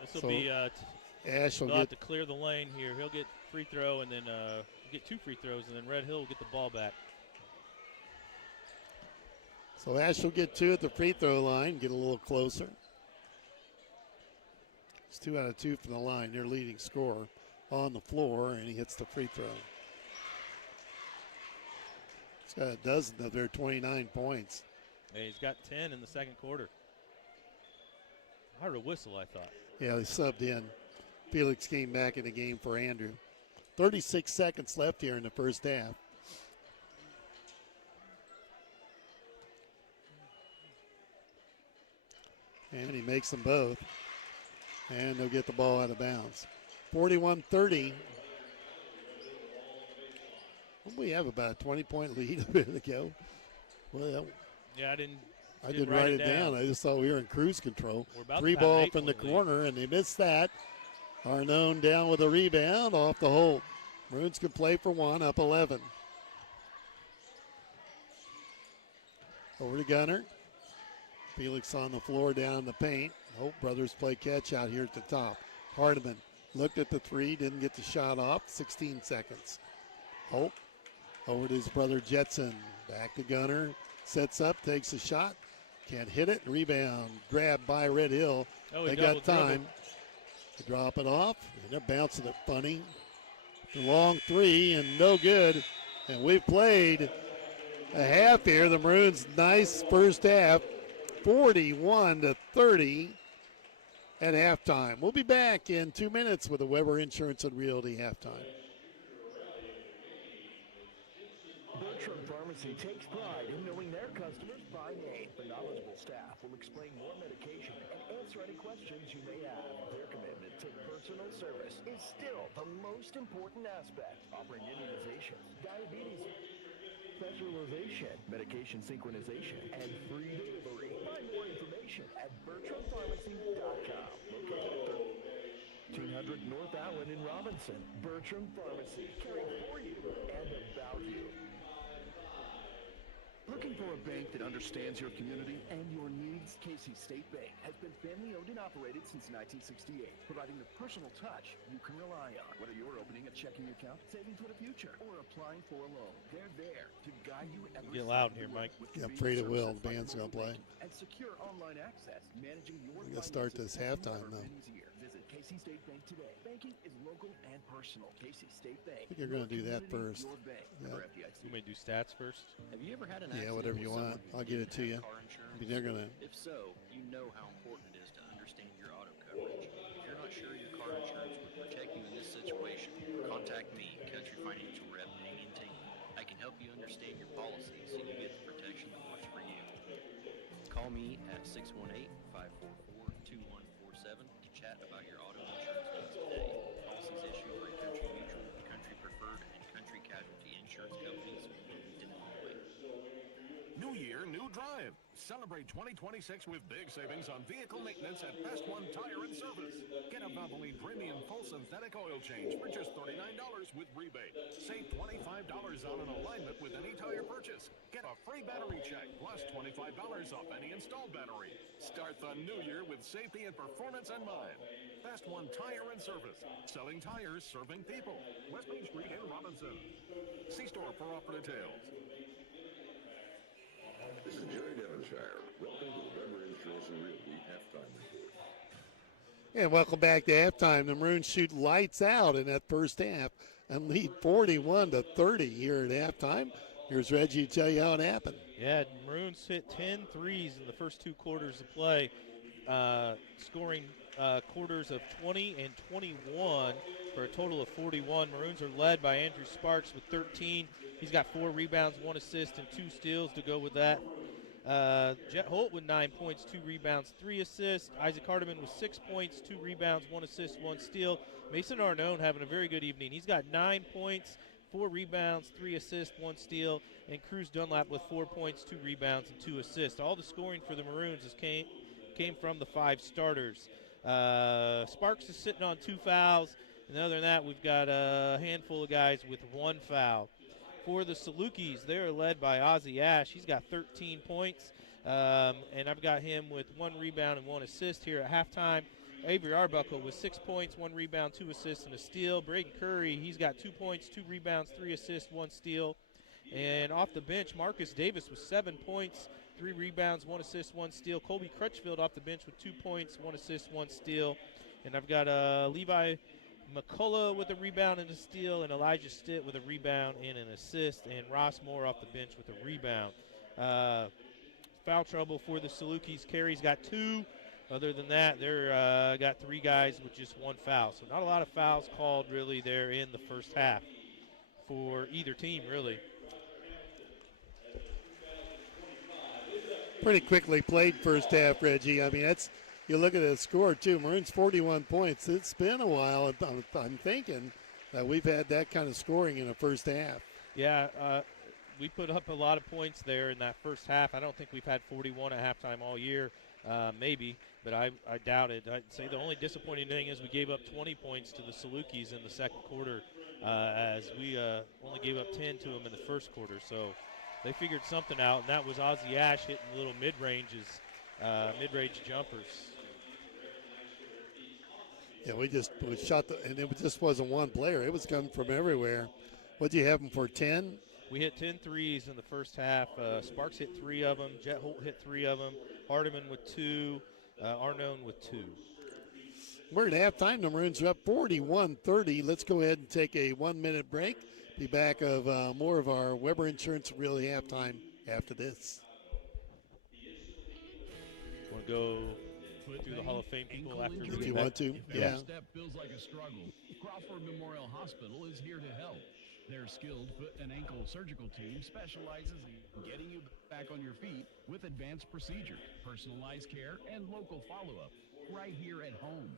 This will be Ash will have to clear the lane here. He'll get free throw and then get 2 free throws, and then Red Hill will get the ball back. So Ash will get 2 at the free throw line, get a little closer. It's 2 out of 2 from the line. Their leading scorer on the floor, and he hits the free throw. He's got a dozen of their 29 points. Hey, he's got 10 in the second quarter. I heard a whistle, I thought. Yeah, they subbed in. Felix came back in the game for Andrew. 36 seconds left here in the first half. And he makes them both. And they'll get the ball out of bounds. 41-30. We have about a 20-point lead a bit ago. Well, yeah, I didn't write it down. I just thought we were in cruise control. 3 ball up in the corner, and they missed that. Arnone down with a rebound off the Holt. Maroons can play for 1, up 11. Over to Gunner. Felix on the floor down in the paint. Holt brothers play catch out here at the top. Hardiman looked at the 3, didn't get the shot off. 16 seconds. Holt over to his brother Jetson. Back to Gunner. Sets up, takes a shot. Can't hit it. Rebound. Grabbed by Red Hill. They got time. They drop it off. And they're bouncing it funny. The long 3 and no good. And we've played a half here. The Maroons, nice first half. 41-30 at halftime. We'll be back in 2 minutes with the Weber Insurance and Realty halftime. Bertram Pharmacy takes pride in knowing their customers by name. The knowledgeable staff will explain more medication and answer any questions you may have. Their commitment to personal service is still the most important aspect. Offering immunization, diabetes, specialization, medication synchronization, and free delivery. Find more information at BertramPharmacy.com. Located at 1300 North Allen in Robinson. Bertram Pharmacy, caring for you and about you. Looking for a bank that understands your community and your needs? Casey State Bank has been family-owned and operated since 1968, providing the personal touch you can rely on. Whether you're opening a checking account, saving for the future, or applying for a loan, they're there to guide you every Get loud in here, Mike. Yeah, I'm afraid it will. The band's going to play. And secure online access, managing your We're going to start this halftime, though. Visit Casey State Bank today. Banking is local and personal. Casey State Bank. I think you're going to do that first. Yeah. You may do stats first. Have you ever had an Yeah, whatever you want. I'll get it to you. I mean, they're going to. If so, you know how important it is to understand your auto coverage. If you're not sure your car insurance will protect you in this situation, contact me, Country Financial Rep in Taney. I can help you understand your policy so you get the protection that works for you. Call me at 618-544-2147 to chat about your auto insurance needs today. Policies issued by Country Mutual, Country Preferred, and Country Casualty Insurance Companies will be denied. New year, new drive. Celebrate 2026 with big savings on vehicle maintenance at Best One Tire and Service. Get a Valvoline Premium Full Synthetic Oil Change for just $39 with rebate. Save $25 on an alignment with any tire purchase. Get a a free battery check, plus $25 off any installed battery. Start the new year with safety and performance in mind. Best One Tire and Service. Selling tires, serving people. West Main Street in Robinson. See store for offer details. This is Jerry Devonshire. Welcome to the Weber Insurance and Realty Halftime Report. And welcome back to halftime. The Maroons shoot lights out in that first half and lead 41-30 here at halftime. Here's Reggie to tell you how it happened. Yeah, Maroons hit 10 threes in the first two quarters of play, scoring quarters of 20 and 21 for a total of 41. Maroons are led by Andrew Sparks with 13. He's got 4 rebounds, 1 assist, and 2 steals to go with that. Jet Holt with 9 points, 2 rebounds, 3 assists. Isaac Hardiman with 6 points, 2 rebounds, 1 assist, 1 steal. Mason Arnone having a very good evening. He's got 9 points, 4 rebounds, 3 assists, 1 steal. And Cruz Dunlap with 4 points, 2 rebounds, and 2 assists. All the scoring for the Maroons came from the 5 starters. Sparks is sitting on 2 fouls. And other than that, we've got a handful of guys with 1 foul. For the Salukis, they're led by Ozzie Ash. He's got 13 points, and I've got him with 1 rebound and 1 assist here at halftime. Avery Arbuckle with 6 points, 1 rebound, 2 assists, and a steal. Braden Curry, he's got 2 points, 2 rebounds, 3 assists, 1 steal. And off the bench, Marcus Davis with 7 points, 3 rebounds, 1 assist, 1 steal. Colby Crutchfield off the bench with 2 points, 1 assist, 1 steal. And I've got Levi McCullough with a rebound and a steal, and Elijah Stitt with a rebound and an assist, and Ross Moore off the bench with a rebound. Foul trouble for the Salukis. Carey's got 2. Other than that, they're got 3 guys with just 1 foul. So not a lot of fouls called really there in the first half for either team, really. Pretty quickly played first half, Reggie. I mean, you look at the score, too. Maroons 41 points. It's been a while, I'm thinking, that we've had that kind of scoring in the first half. Yeah, we put up a lot of points there in that first half. I don't think we've had 41 at halftime all year, maybe, but I doubt it. I'd say the only disappointing thing is we gave up 20 points to the Salukis in the second quarter, as we only gave up 10 to them in the first quarter. So they figured something out, and that was Ozzie Ash hitting little mid-range jumpers. Yeah, we shot and it just wasn't one player. It was coming from everywhere. What do you have them for, 10? We hit 10 threes in the first half. Sparks hit 3 of them. Jet Holt hit 3 of them. Hardiman with 2. Arnone with 2. We're at halftime. The Maroons are up 41-30. Let's go ahead and take a 1-minute break. Be back of more of our Weber Insurance Really halftime after this. Want to go through the Hall of Fame people after if you want to? If yeah. Every step feels like a struggle, Crawford Memorial Hospital is here to help. Their skilled foot and ankle surgical team specializes in getting you back on your feet with advanced procedures, personalized care, and local follow-up right here at home.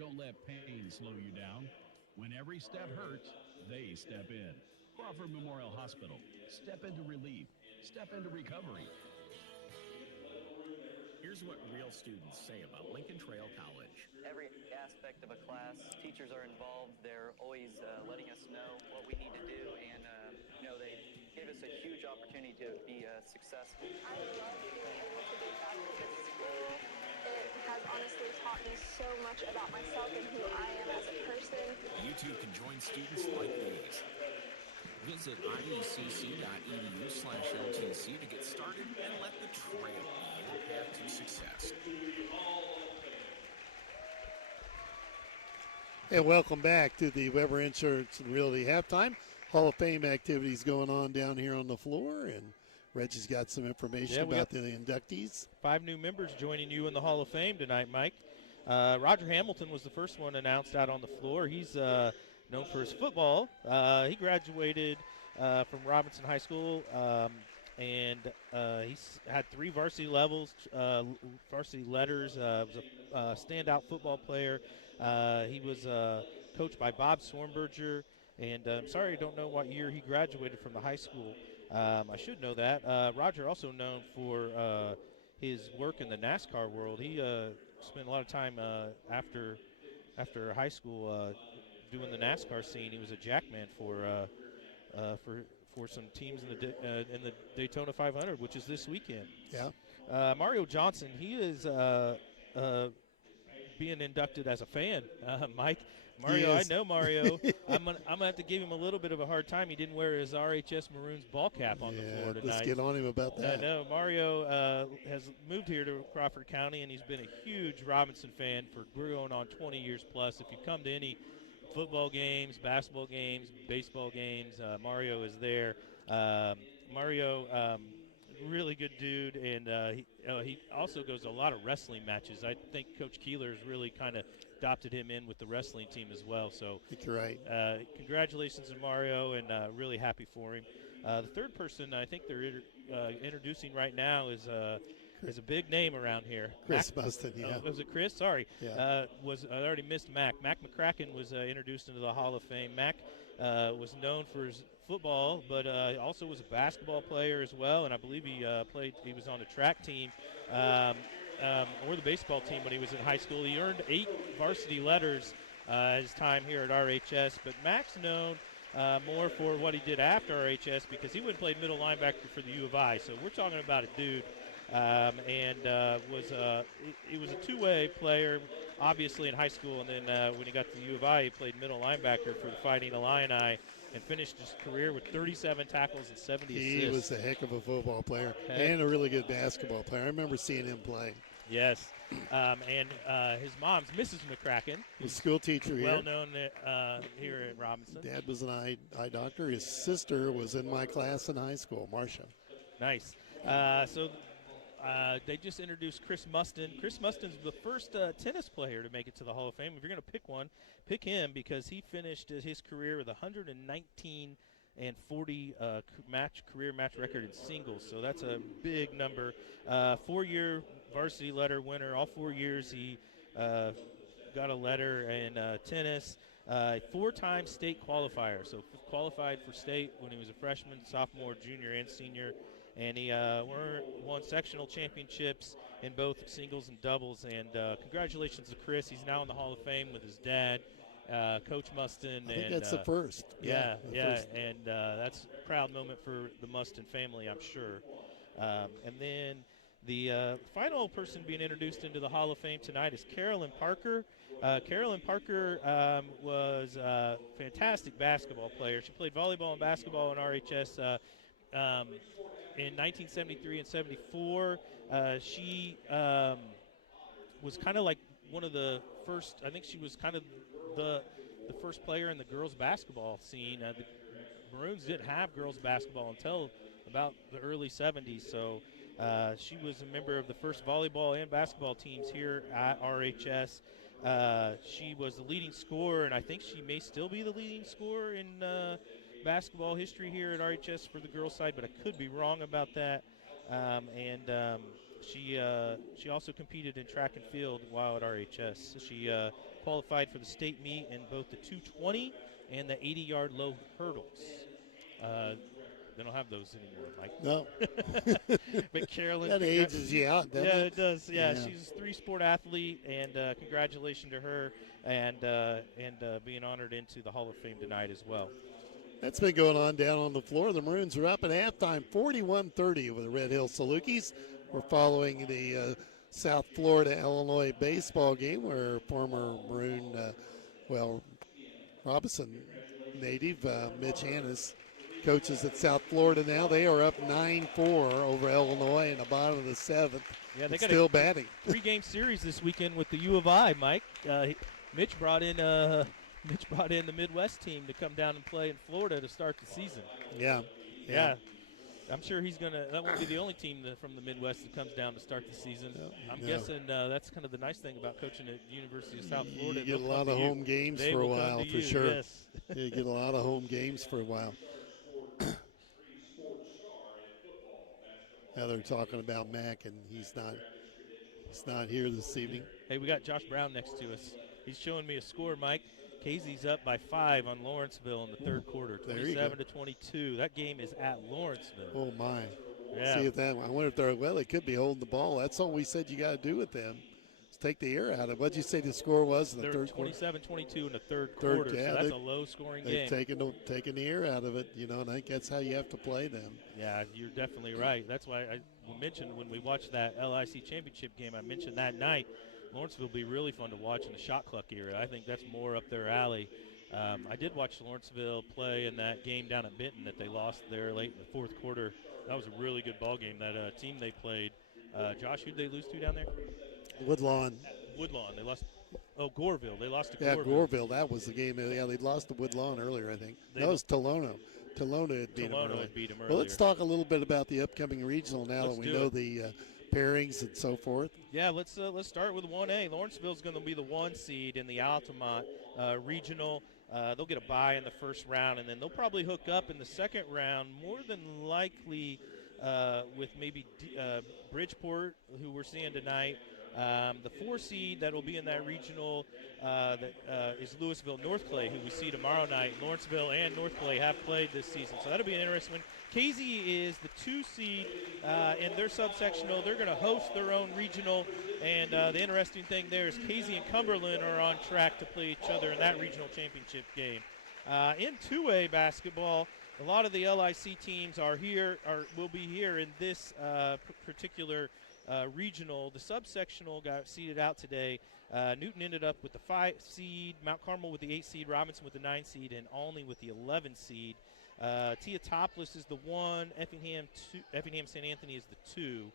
Don't let pain slow you down. When every step hurts, they step in. Crawford Memorial Hospital. Step into relief. Step into recovery. Here's what real students say about Lincoln Trail College. Every aspect of a class, teachers are involved. They're always letting us know what we need to do, and they give us a huge opportunity to be successful. I love being able to give back to this school. It has honestly taught me so much about myself and who I am as a person. You too can join students like these. Visit iucc.edu/LTC to get started and let the trail be your path to success. And welcome back to the Weber Insurance and Realty halftime. Hall of Fame activities going on down here on the floor, and Reggie's got some information about the inductees. 5 new members joining you in the Hall of Fame tonight, Mike. Roger Hamilton was the first one announced out on the floor. He's known for his football. He graduated from Robinson High School, and he's had 3 varsity levels, varsity letters. Was a standout football player. He was coached by Bob Swarmberger, and I'm sorry I don't know what year he graduated from the high school. I should know that. Roger also known for his work in the NASCAR world. He spent a lot of time after high school doing the NASCAR scene. He was a jackman for for some teams in the Daytona 500, which is this weekend. Yeah. Mario Johnson, he is being inducted as a fan, Mike. Mario, I know Mario. I'm gonna have to give him a little bit of a hard time. He didn't wear his RHS Maroons ball cap on the floor tonight. Let's get on him about that. I know. Mario has moved here to Crawford County, and he's been a huge Robinson fan for going on 20 years plus. If you come to any football games, basketball games, baseball games, Mario is there. Mario, really good dude, and he also goes to a lot of wrestling matches. I think Coach Keeler has really kind of adopted him in with the wrestling team as well. So I think you're right. Congratulations to Mario, and really happy for him. The third person I think they're introducing right now is a big name around here. Chris Buston, yeah. Was it Chris? Sorry. Yeah. I already missed Mac. Mac McCracken was introduced into the Hall of Fame. Mac was known for his football, but also was a basketball player as well, and I believe he was on the track team or the baseball team when he was in high school. He earned 8 varsity letters his time here at RHS, but Mac's known more for what he did after RHS because he went and played middle linebacker for the U of I. So we're talking about a dude, he was a two-way player, obviously in high school, and then when he got to the U of I, he played middle linebacker for the Fighting Illini and finished his career with 37 tackles and 70 assists. He was a heck of a football player and a really good basketball player. I remember seeing him play. Yes, and his mom's Mrs. McCracken. He's a school teacher here. Well known here at Robinson. Dad was an eye doctor. His sister was in my class in high school, Marcia. Nice. They just introduced Chris Mustin. Chris Mustin's the first tennis player to make it to the Hall of Fame. If you're going to pick one, pick him because he finished his career with 119 and 40 career match record in singles. So that's a big number. 4-year varsity letter winner. All 4 years he got a letter in tennis. 4-time state qualifier. So qualified for state when he was a freshman, sophomore, junior, and senior. And he won sectional championships in both singles and doubles. And congratulations to Chris. He's now in the Hall of Fame with his dad, Coach Mustin. I think that's the first. Yeah. First. And that's a proud moment for the Mustin family, I'm sure. And then the final person being introduced into the Hall of Fame tonight is Carolyn Parker. Carolyn Parker was a fantastic basketball player. She played volleyball and basketball in RHS in 1973 and 74. She was kind of like one of the first, I think she was kind of the first player in the girls basketball scene. The Maroons didn't have girls basketball until about the early 70s, so she was a member of the first volleyball and basketball teams here at RHS. She was the leading scorer, and I think she may still be the leading scorer in basketball history here at RHS for the girls side, but I could be wrong about that. She also competed in track and field while at RHS. She qualified for the state meet in both the 220 and the 80-yard low hurdles. They don't have those anymore, Mike. No. But Carolyn, that ages you out, doesn't it? Yeah, it does. Yeah, she's a 3-sport athlete, and congratulations to her and being honored into the Hall of Fame tonight as well. That's been going on down on the floor. The Maroons are up at halftime, 41-30 over the Red Hill Salukis. We're following the South Florida-Illinois baseball game where former Maroon, Robinson native Mitch Hannes coaches at South Florida now. They are up 9-4 over Illinois in the bottom of the 7th. Yeah, they got still batting. 3-game series this weekend with the U of I, Mike. Mitch brought in the Midwest team to come down and play in Florida to start the season. Yeah. I'm sure that won't be the only team from the Midwest that comes down to start the season. I'm guessing that's kind of the nice thing about coaching at the University of South Florida. You get a lot of home games for a while, for sure. Yes. You get a lot of home games for a while. Now they're talking about Mac, and he's not here this evening. Hey, we got Josh Brown next to us. He's showing me a score, Mike. Casey's up by 5 on Lawrenceville in the third quarter, 27-22. That game is at Lawrenceville. Oh my! Yeah. See if I wonder if they could be holding the ball. That's all we said you got to do with them, is take the air out of it. What did you say the score was in the third quarter? 27-22 in the third quarter, yeah, so that's a low-scoring game. They've taken the air out of it, you know, and I think that's how you have to play them. Yeah, you're definitely right. That's why I mentioned when we watched that LIC championship game, I mentioned that night, Lawrenceville will be really fun to watch in the shot clock era. I think that's more up their alley. I did watch Lawrenceville play in that game down at Benton that they lost there late in the fourth quarter. That was a really good ball game. That team they played. Josh, who'd they lose to down there? Woodlawn. They lost. Oh, Goreville. They lost to Goreville. Goreville. Yeah, Goreville. That was the game. Yeah, they lost to Woodlawn earlier, I think. That was Tolono. Tolono had beat them earlier. Well, let's talk a little bit about the upcoming regional now that we know the pairings and so forth. Yeah, let's start with 1A. Lawrenceville's going to be the 1 seed in the Altamont regional. They'll get a bye in the first round, and then they'll probably hook up in the second round, more than likely with maybe Bridgeport, who we're seeing tonight. The 4 seed that will be in that regional is Louisville North Clay, who we see tomorrow night. Lawrenceville and North Clay have played this season, so that'll be an interesting one. Casey is the 2 seed in their subsectional. They're going to host their own regional, and the interesting thing there is Casey and Cumberland are on track to play each other in that regional championship game. In 2A basketball, a lot of the LIC teams will be here in this particular regional. The subsectional got seeded out today. Newton ended up with the 5 seed, Mount Carmel with the 8 seed, Robinson with the 9 seed, and Olney with the 11 seed. Teotopolis is the 1, Effingham St. Anthony is the 2.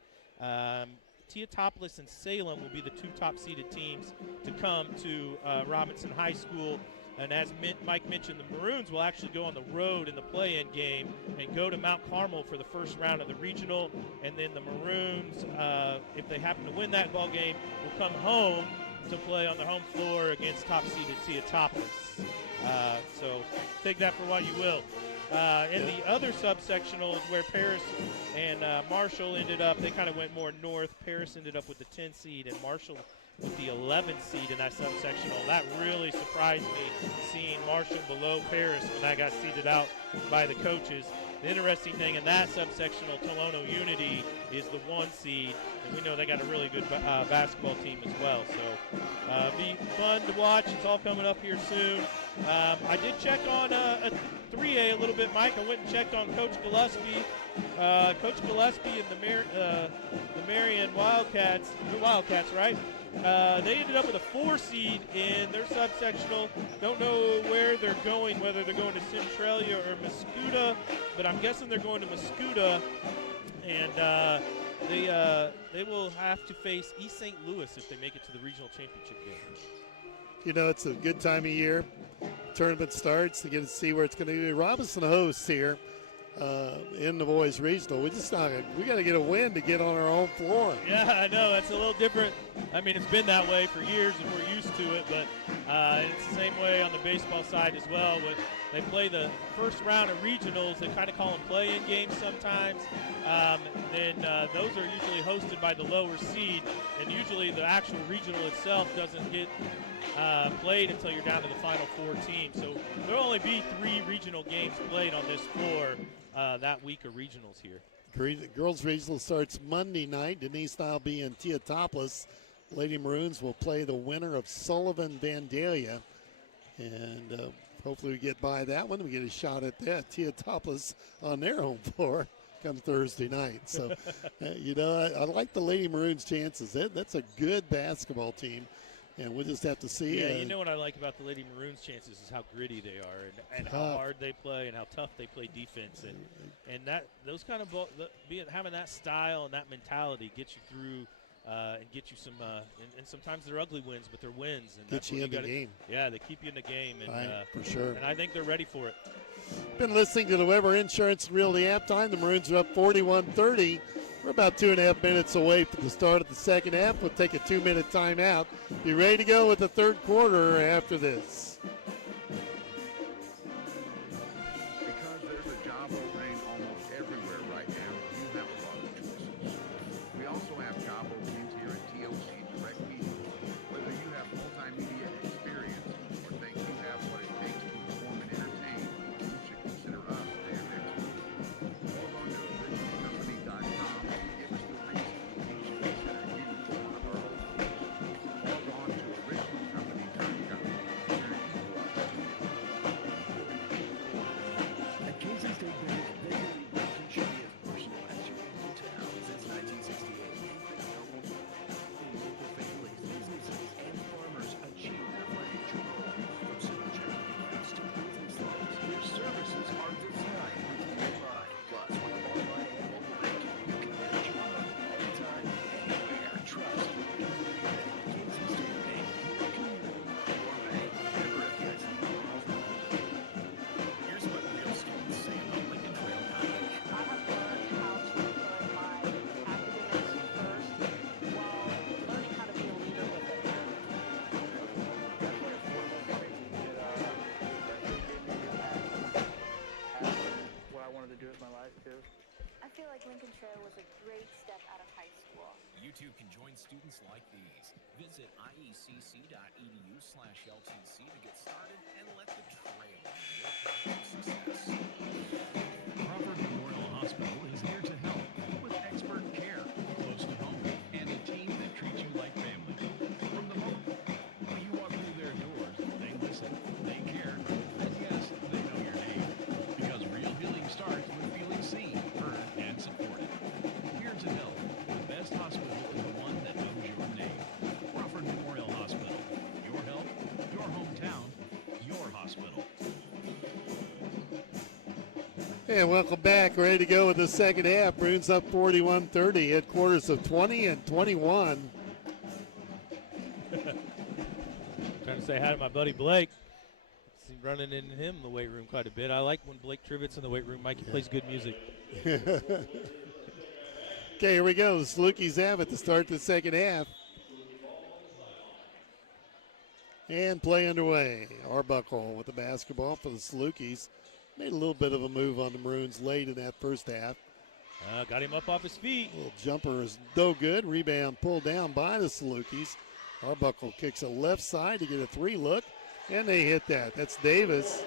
Teotopolis and Salem will be the 2 top-seeded teams to come to Robinson High School. And as Mike mentioned, the Maroons will actually go on the road in the play-in game and go to Mount Carmel for the first round of the regional. And then the Maroons, if they happen to win that ball game, will come home to play on their home floor against top-seeded Teotopolis. So take that for what you will. In the other subsectional is where Paris and Marshall ended up. They kind of went more north. Paris ended up with the 10 seed and Marshall with the 11th seed in that subsectional. That really surprised me, seeing Marshall below Paris when that got seeded out by the coaches. The interesting thing in that subsectional, Tolono Unity is the 1 seed, and we know they got a really good basketball team as well. So be fun to watch. It's all coming up here soon. I did check on 3A a little bit, Mike. I went and checked on Coach Gillespie. Coach Gillespie and the Marion Wildcats, right? They ended up with a 4 seed in their subsectional. Don't know where they're going, whether they're going to Centralia or Mascoutah, but I'm guessing they're going to Mascoutah. And they will have to face East St. Louis if they make it to the regional championship game. You know, it's a good time of year. Tournament starts to get to see where it's going to be. Robinson hosts here in the boys regional. We got to get a win to get on our own floor. Yeah, I know. That's a little different. I mean, it's been that way for years and we're used to it, but it's the same way on the baseball side as well. When they play the first round of regionals, they kind of call them play-in games sometimes. Then those are usually hosted by the lower seed, and usually the actual regional itself doesn't get played until you're down to the final 4 teams. So there'll only be 3 regional games played on this floor that week of regionals here. Girls regional starts Monday night. Denise and I will be in Teotopolis. Lady Maroons will play the winner of Sullivan-Vandalia. And hopefully we get by that one. We get a shot at that. Teotopolis on their home floor come Thursday night. So, I like the Lady Maroons' chances. That's a good basketball team. And we'll just have to see. Yeah, you know what I like about the Lady Maroons' chances is how gritty they are and how hard they play and how tough they play defense. And that those kind of having that style and that mentality gets you through and get you some and sometimes they're ugly wins, but they're wins. And get you in the game. Yeah, they keep you in the game. And, for sure. And I think they're ready for it. Been listening to the Weber Insurance and Realty halftime. The Maroons are up 41-30. We're about 2.5 minutes away from the start of the second half. We'll take a 2-minute timeout. Be ready to go with the third quarter after this. Because there's a job opening almost everywhere right now, you have a lot of choices. We also have job openings here at TLC Direct Media. Whether you have multimedia experience or think you have what it takes to perform and entertain, you should consider us for your next move. Log on to originalcompany.com and give us the reason you should consider you for one of our openings. like Lincoln Trail was a great step out of high school. You too can join students like these. Visit iecc.edu/LTC to get started and let the trail be your path to success. Crawford Memorial Hospital is here to help with expert care, close to home, and a team that treats you like family. From the moment you walk through their doors, they listen, they care, and yes, they know your name. Because real healing starts with feeling seen, heard, and supported. Here to help, the best hospital is the one that knows your name. Crawford Memorial Hospital. Your help, your hometown, your hospital. And welcome back. Ready to go with the second half. Maroons up 41-30 at quarters of 20 and 21. Trying to say hi to my buddy Blake. See running into him in the weight room quite a bit. I like when Blake Trivett's in the weight room. Mikey plays good music. Okay, here we go. The Salukis have it to start the second half. And play underway. Arbuckle with the basketball for the Salukis. Made a little bit of a move on the Maroons late in that first half. Got him up off his feet. Little jumper is no good. Rebound pulled down by the Salukis. Arbuckle kicks a left side to get a three look, and they hit that. That's Davis.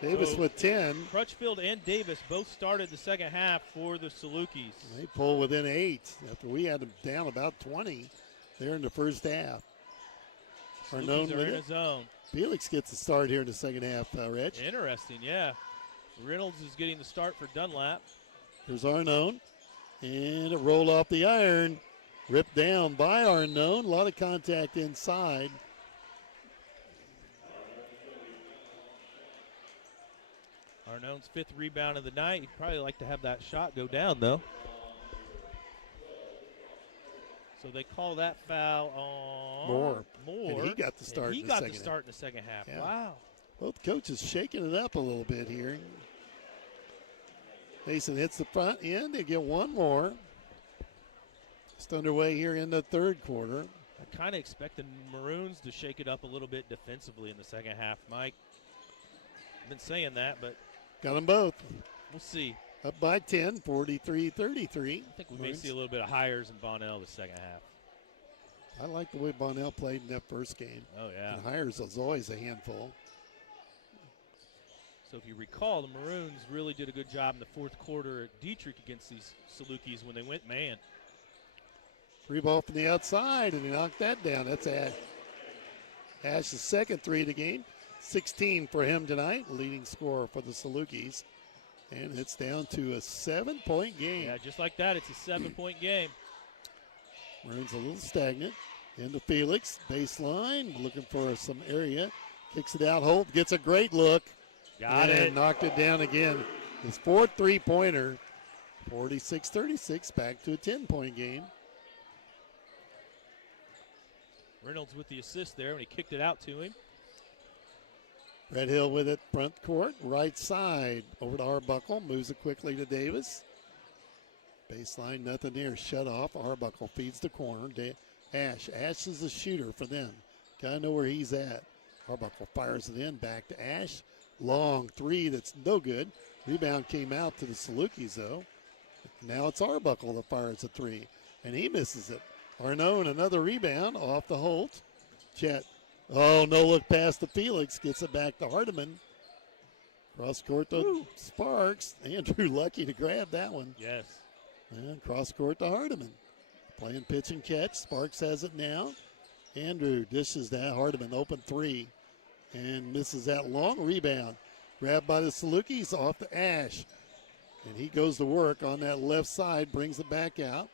Davis So, with 10. Crutchfield and Davis both started the second half for the Salukis. They pull within 8 after we had them down about 20 there in the first half. Salukis are in a zone. Felix gets the start here in the second half, Rich. Interesting, yeah. Reynolds is getting the start for Dunlap. Here's Arnone. And a roll off the iron. Ripped down by Arnone. A lot of contact inside. Arnone's 5th rebound of the night. He'd probably like to have that shot go down, though. So they call that foul on Moore. Moore. And he got the start He in the got second the start in the second half. Yeah. Wow. Both coaches shaking it up a little bit here. Mason hits the front end. They get one more. Just underway here in the third quarter. I kind of expect the Maroons to shake it up a little bit defensively in the second half, Mike. I've been saying that, but Got them both. we'll see. Up by 10, 43-33. I think we may see a little bit of Hires and Bonnell the second half. I like the way Bonnell played in that first game. Oh, yeah. And Hires was always a handful. So if you recall, the Maroons really did a good job in the fourth quarter at Dietrich against these Salukis when they went man. Three ball from the outside, and he knocked that down. That's Ash's second three of the game. 16 for him tonight, leading scorer for the Salukis. And it's down to a 7-point game. Yeah, just like that, it's a 7-point game. Maroons a little stagnant. Into Felix, baseline, looking for some area. Kicks it out, Holt gets a great look. Got and it. Knocked it down again. His fourth three-pointer, 46-36, back to a 10-point game. Reynolds with the assist there when he kicked it out to him. Red Hill with it, front court, right side. Over to Arbuckle, moves it quickly to Davis. Baseline, nothing there, shut off. Arbuckle feeds the corner. Ash is the shooter for them. Gotta know where he's at. Arbuckle fires it in, back to Ash. Long three that's no good. Rebound came out to the Salukis, though. Now it's Arbuckle that fires a three, and he misses it. Arnone, another rebound off the Holt. Chet. Oh, no look past to Felix. Gets it back to Hardiman. Cross court to Sparks. Andrew lucky to grab that one. Yes. And cross court to Hardiman. Playing pitch and catch. Sparks has it now. Andrew dishes that. Hardiman open three. And misses that long rebound. Grabbed by the Salukis off to Ash. And he goes to work on that left side. Brings it back out.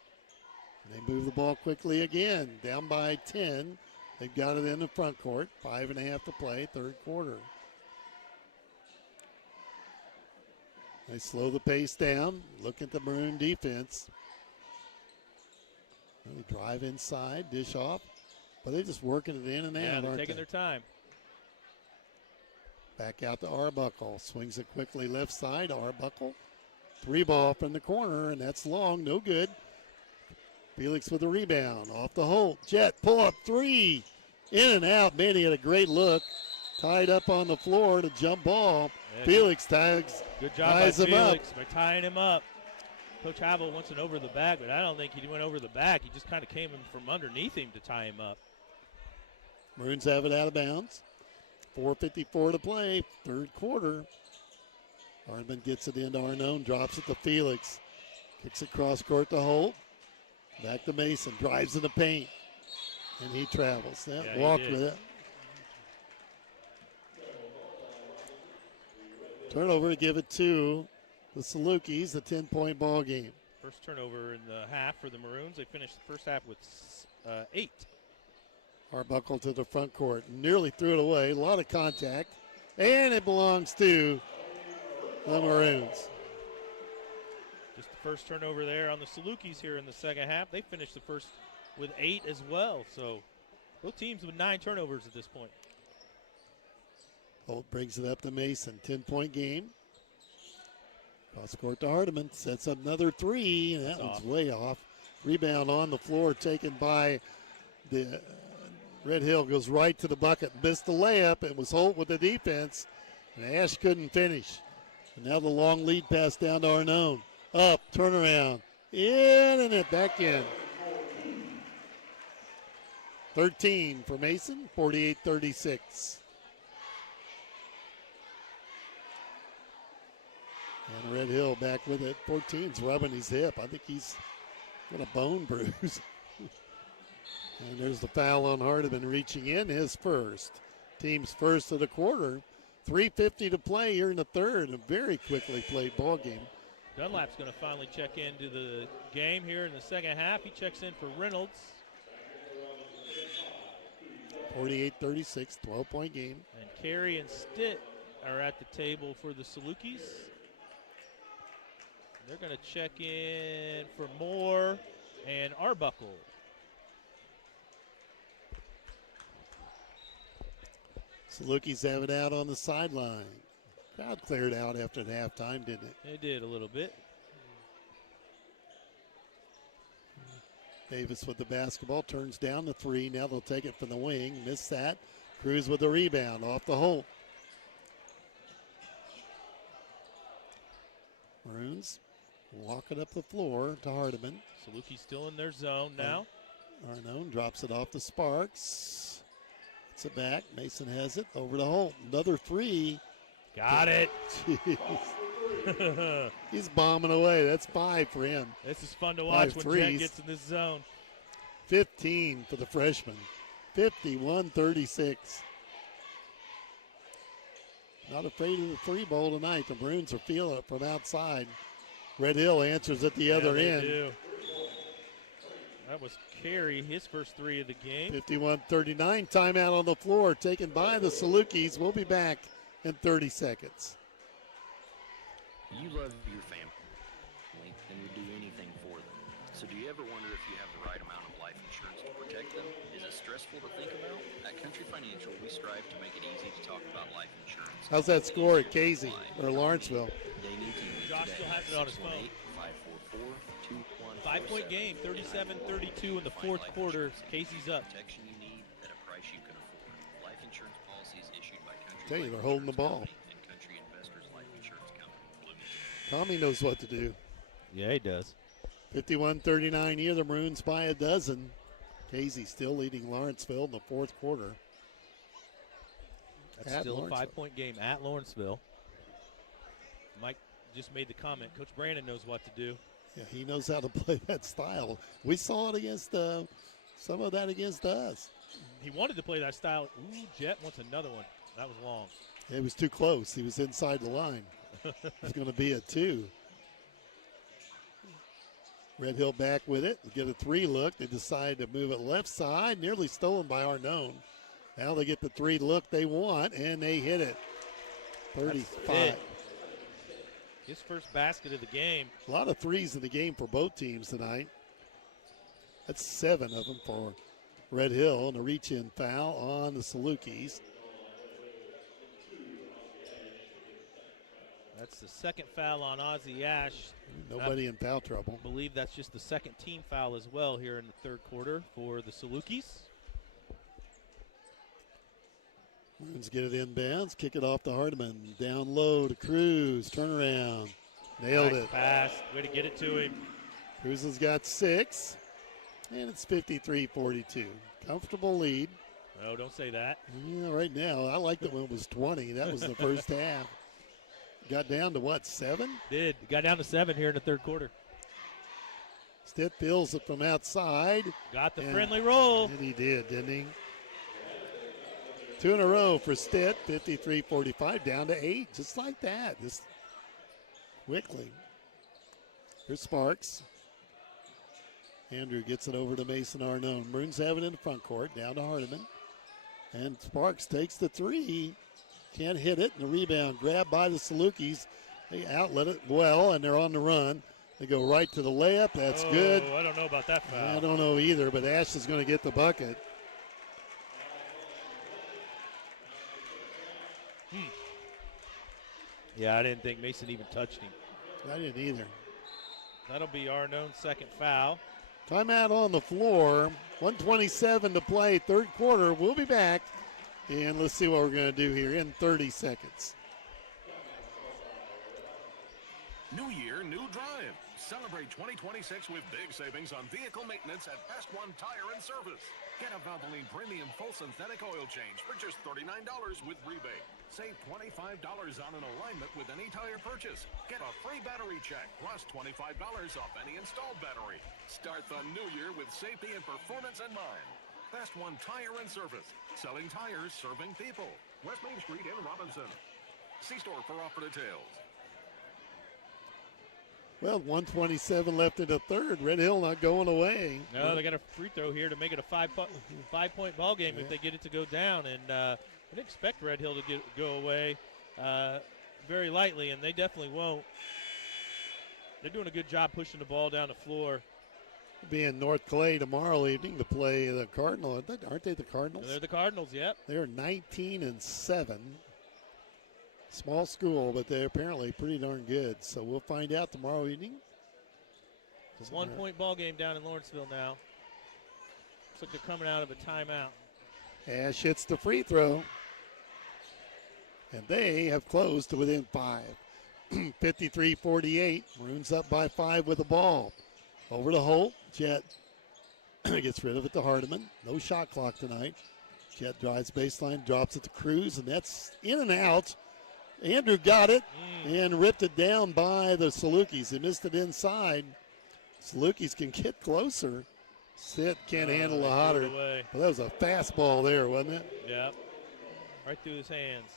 And they move the ball quickly again. Down by 10. They've got it in the front court. 5.5 to play, third quarter. They slow the pace down. Look at the Maroon defense. They drive inside, dish off. But they're just working it in and Yeah, out, they're aren't taking they? their time. Back out to Arbuckle. Swings it quickly left side. Arbuckle. Three ball from the corner, and that's long. No good. Felix with a rebound. Off the Holt. Jet pull up three. In and out. Man, he had a great look. Tied up on the floor to jump ball. Yeah, Felix tags. Good job by ties him up. Felix by tying him up. Coach Havel wants an over the back, but I don't think he went over the back. He just kind of came in from underneath him to tie him up. Maroons have it out of bounds. 4:54 to play, third quarter. Hardman gets it into Arnone, drops it to Felix. Kicks it cross court to Holt. Back to Mason, drives in the paint. And he travels. That walked with it. Turnover to give it to the Salukis, a 10-point ball game. First turnover in the half for the Maroons. They finished the first half with 8. Arbuckle to the front court. Nearly threw it away. A lot of contact. And it belongs to the Maroons. Just the first turnover there on the Salukis here in the second half. They finished the first with 8 as well. So both teams with 9 turnovers at this point. Holt brings it up to Mason. 10-point game. Cross court to Hardiman. Sets up another 3. And that one's way off. Rebound on the floor taken by the Red Hill. Goes right to the bucket. Missed the layup. It was Holt with the defense. And Ash couldn't finish. And now the long lead pass down to Arnone. Up, turnaround. In and it back in. 13 for Mason. 48-36. And Red Hill back with it. 14's rubbing his hip. I think he's got a bone bruise. And there's the foul on Hardiman, reaching in, his first. Team's first of the quarter. 3:50 to play here in the third. A very quickly played ball game. Dunlap's going to finally check into the game here in the second half. He checks in for Reynolds. 48-36, 12-point game. And Carey and Stitt are at the table for the Salukis. They're going to check in for Moore and Arbuckle. Salukis have it out on the sideline. Crowd cleared out after the halftime, didn't it? It did a little bit. Davis with the basketball, turns down the 3. Now they'll take it from the wing. Missed that. Cruz with the rebound off the Holt. Maroons walk it up the floor to Hardiman. Salukis still in their zone now. Arnone drops it off to Sparks. Gets it back. Mason has it over to Holt. Another 3. Got it. Jeez. He's bombing away. That's 5 for him. This is fun to watch when Jet gets in this zone. 15 for the freshman. 51-36. Not afraid of the 3 ball tonight. The Maroons are feeling it from outside. Red Hill answers at the other end. Do. That was Carey, his first 3 of the game. 51-39. Timeout on the floor taken by the Salukis. We'll be back in 30 seconds. You love your family and would do anything for them. So do you ever wonder if you have the right amount of life insurance to protect them? Is it stressful to think about? At Country Financial, we strive to make it easy to talk about life insurance. How's that score at Casey or Lawrenceville? Josh still has it on his phone. 5-point game, 37-32 in the fourth quarter. Casey's up. Protection you need at a price you can afford. Life insurance policies issued by Country. Tell you, they're holding the ball. And Country Investors Life Insurance Company. Tommy knows what to do. Yeah, he does. 51-39 here. The Maroons by a dozen. Casey still leading Lawrenceville in the fourth quarter. That's still a 5-point game at Lawrenceville. Mike just made the comment. Coach Brandon knows what to do. Yeah, he knows how to play that style. We saw it against some of that against us. He wanted to play that style. Ooh, Jet wants another one. That was long. It was too close. He was inside the line. It's going to be a 2. Red Hill back with it. They get a 3 look. They decide to move it left side. Nearly stolen by Arnone. Now they get the 3 look they want, and they hit it. 35. His first basket of the game. A lot of 3s in the game for both teams tonight. That's 7 of them for Red Hill, and a reach-in foul on the Salukis. That's the second foul on Ozzie Ash. Nobody in foul trouble. I believe that's just the second team foul as well here in the third quarter for the Salukis. Maroons get it inbounds, kick it off to Hardiman. Down low to Cruz, turnaround. Nailed Nice it. pass. Way to get it to him. Cruz has got 6, and it's 53-42. Comfortable lead. No, don't say that. Yeah, right now, I like it when it was 20. That was the first half. Got down to what, 7? Did. Got down to 7 here in the third quarter. Stitt feels it from outside. Got the friendly roll. And he did, didn't he? 2 in a row for Stitt, 53-45, down to 8, just like that, just quickly. Here's Sparks. Andrew gets it over to Mason Arnone. Maroons have it in the front court, down to Hardiman. And Sparks takes the 3. Can't hit it, and the rebound grabbed by the Salukis. They outlet it well, and they're on the run. They go right to the layup. That's good. I don't know about that foul. I don't know either, but Ash is going to get the bucket. Yeah, I didn't think Mason even touched him. I didn't either. That'll be Arnone's second foul. Timeout on the floor. 1:27 to play, third quarter. We'll be back, and let's see what we're going to do here in 30 seconds. New year, new drive. Celebrate 2026 with big savings on vehicle maintenance at Best One Tire and Service. Get a Valvoline Premium Full Synthetic Oil Change for just $39 with rebate. Save $25 on an alignment with any tire purchase. Get a free battery check plus $25 off any installed battery. Start the new year with safety and performance in mind. Best One Tire and Service. Selling tires, serving people. West Main Street in Robinson. See store for offer details. Well, 1:27 left in the third. Red Hill not going away. No, they got a free throw here to make it a five-point ball game if they get it to go down. And I didn't expect Red Hill to go away very lightly, and they definitely won't. They're doing a good job pushing the ball down the floor. Be in North Clay tomorrow evening to play the Cardinals. Aren't they the Cardinals? They're the Cardinals, yep. They're 19-7. Small school, but they're apparently pretty darn good. So we'll find out tomorrow evening. It's a one-point ball game down in Lawrenceville now. Looks like they're coming out of a timeout. Ash hits the free throw. And they have closed to within 5. 53-48. Maroons up by 5 with the ball. Over to Holt. Jet gets rid of it to Hardiman. No shot clock tonight. Jet drives baseline, drops it to Cruz, and that's in and out. Andrew got it and ripped it down by the Salukis. He missed it inside. Salukis can get closer. Stitt can't handle the hotter. But that was a fastball there, wasn't it? Yep. Right through his hands.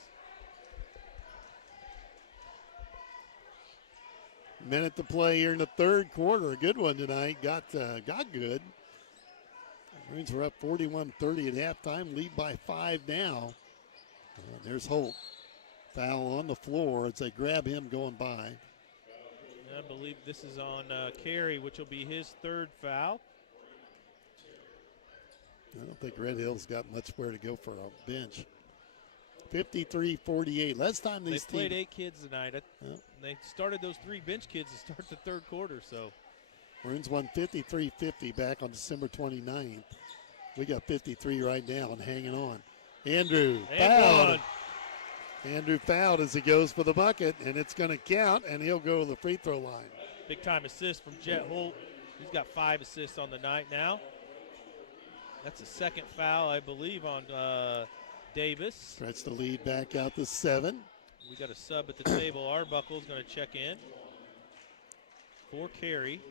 Minute to play here in the third quarter. A good one tonight. Got good. Maroons were up 41-30 at halftime. Lead by 5 now. There's Holt. Foul on the floor as they grab him going by. I believe this is on Carey, which will be his third foul. I don't think Red Hill's got much where to go for a bench. 53-48. Last time they played 8 kids tonight. They started those 3 bench kids to start the third quarter. So Maroons won 53-50 back on December 29th. We got 53 right now and hanging on. Andrew fouled. Andrew fouled as he goes for the bucket, and it's going to count, and he'll go to the free throw line. Big-time assist from Jet Holt. He's got 5 assists on the night now. That's the second foul, I believe, on Davis. Stretch the lead back out to 7. We got a sub at the table. Arbuckle's going to check in for Carey.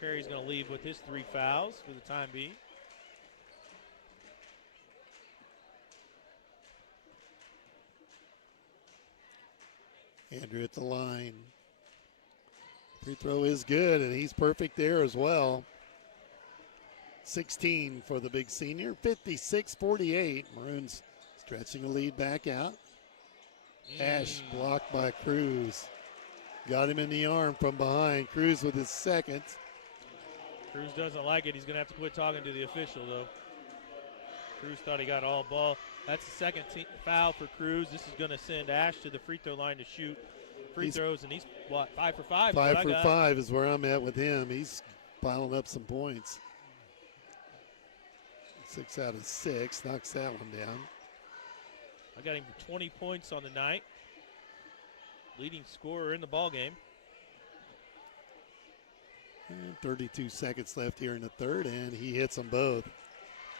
Carey's going to leave with his 3 fouls for the time being. Andrew at the line. Free throw is good, and he's perfect there as well. 16 for the big senior. 56-48. Maroons stretching the lead back out. Ash blocked by Cruz. Got him in the arm from behind. Cruz with his second. Cruz doesn't like it. He's going to have to quit talking to the official, though. Cruz thought he got all ball. That's the second foul for Cruz. This is going to send Ash to the free throw line to shoot free throws, and he's, 5 for 5? 5 for 5 is where I'm at with him. He's piling up some points. 6 out of 6. Knocks that one down. I got him for 20 points on the night. Leading scorer in the ball game. And 32 seconds left here in the third, and he hits them both.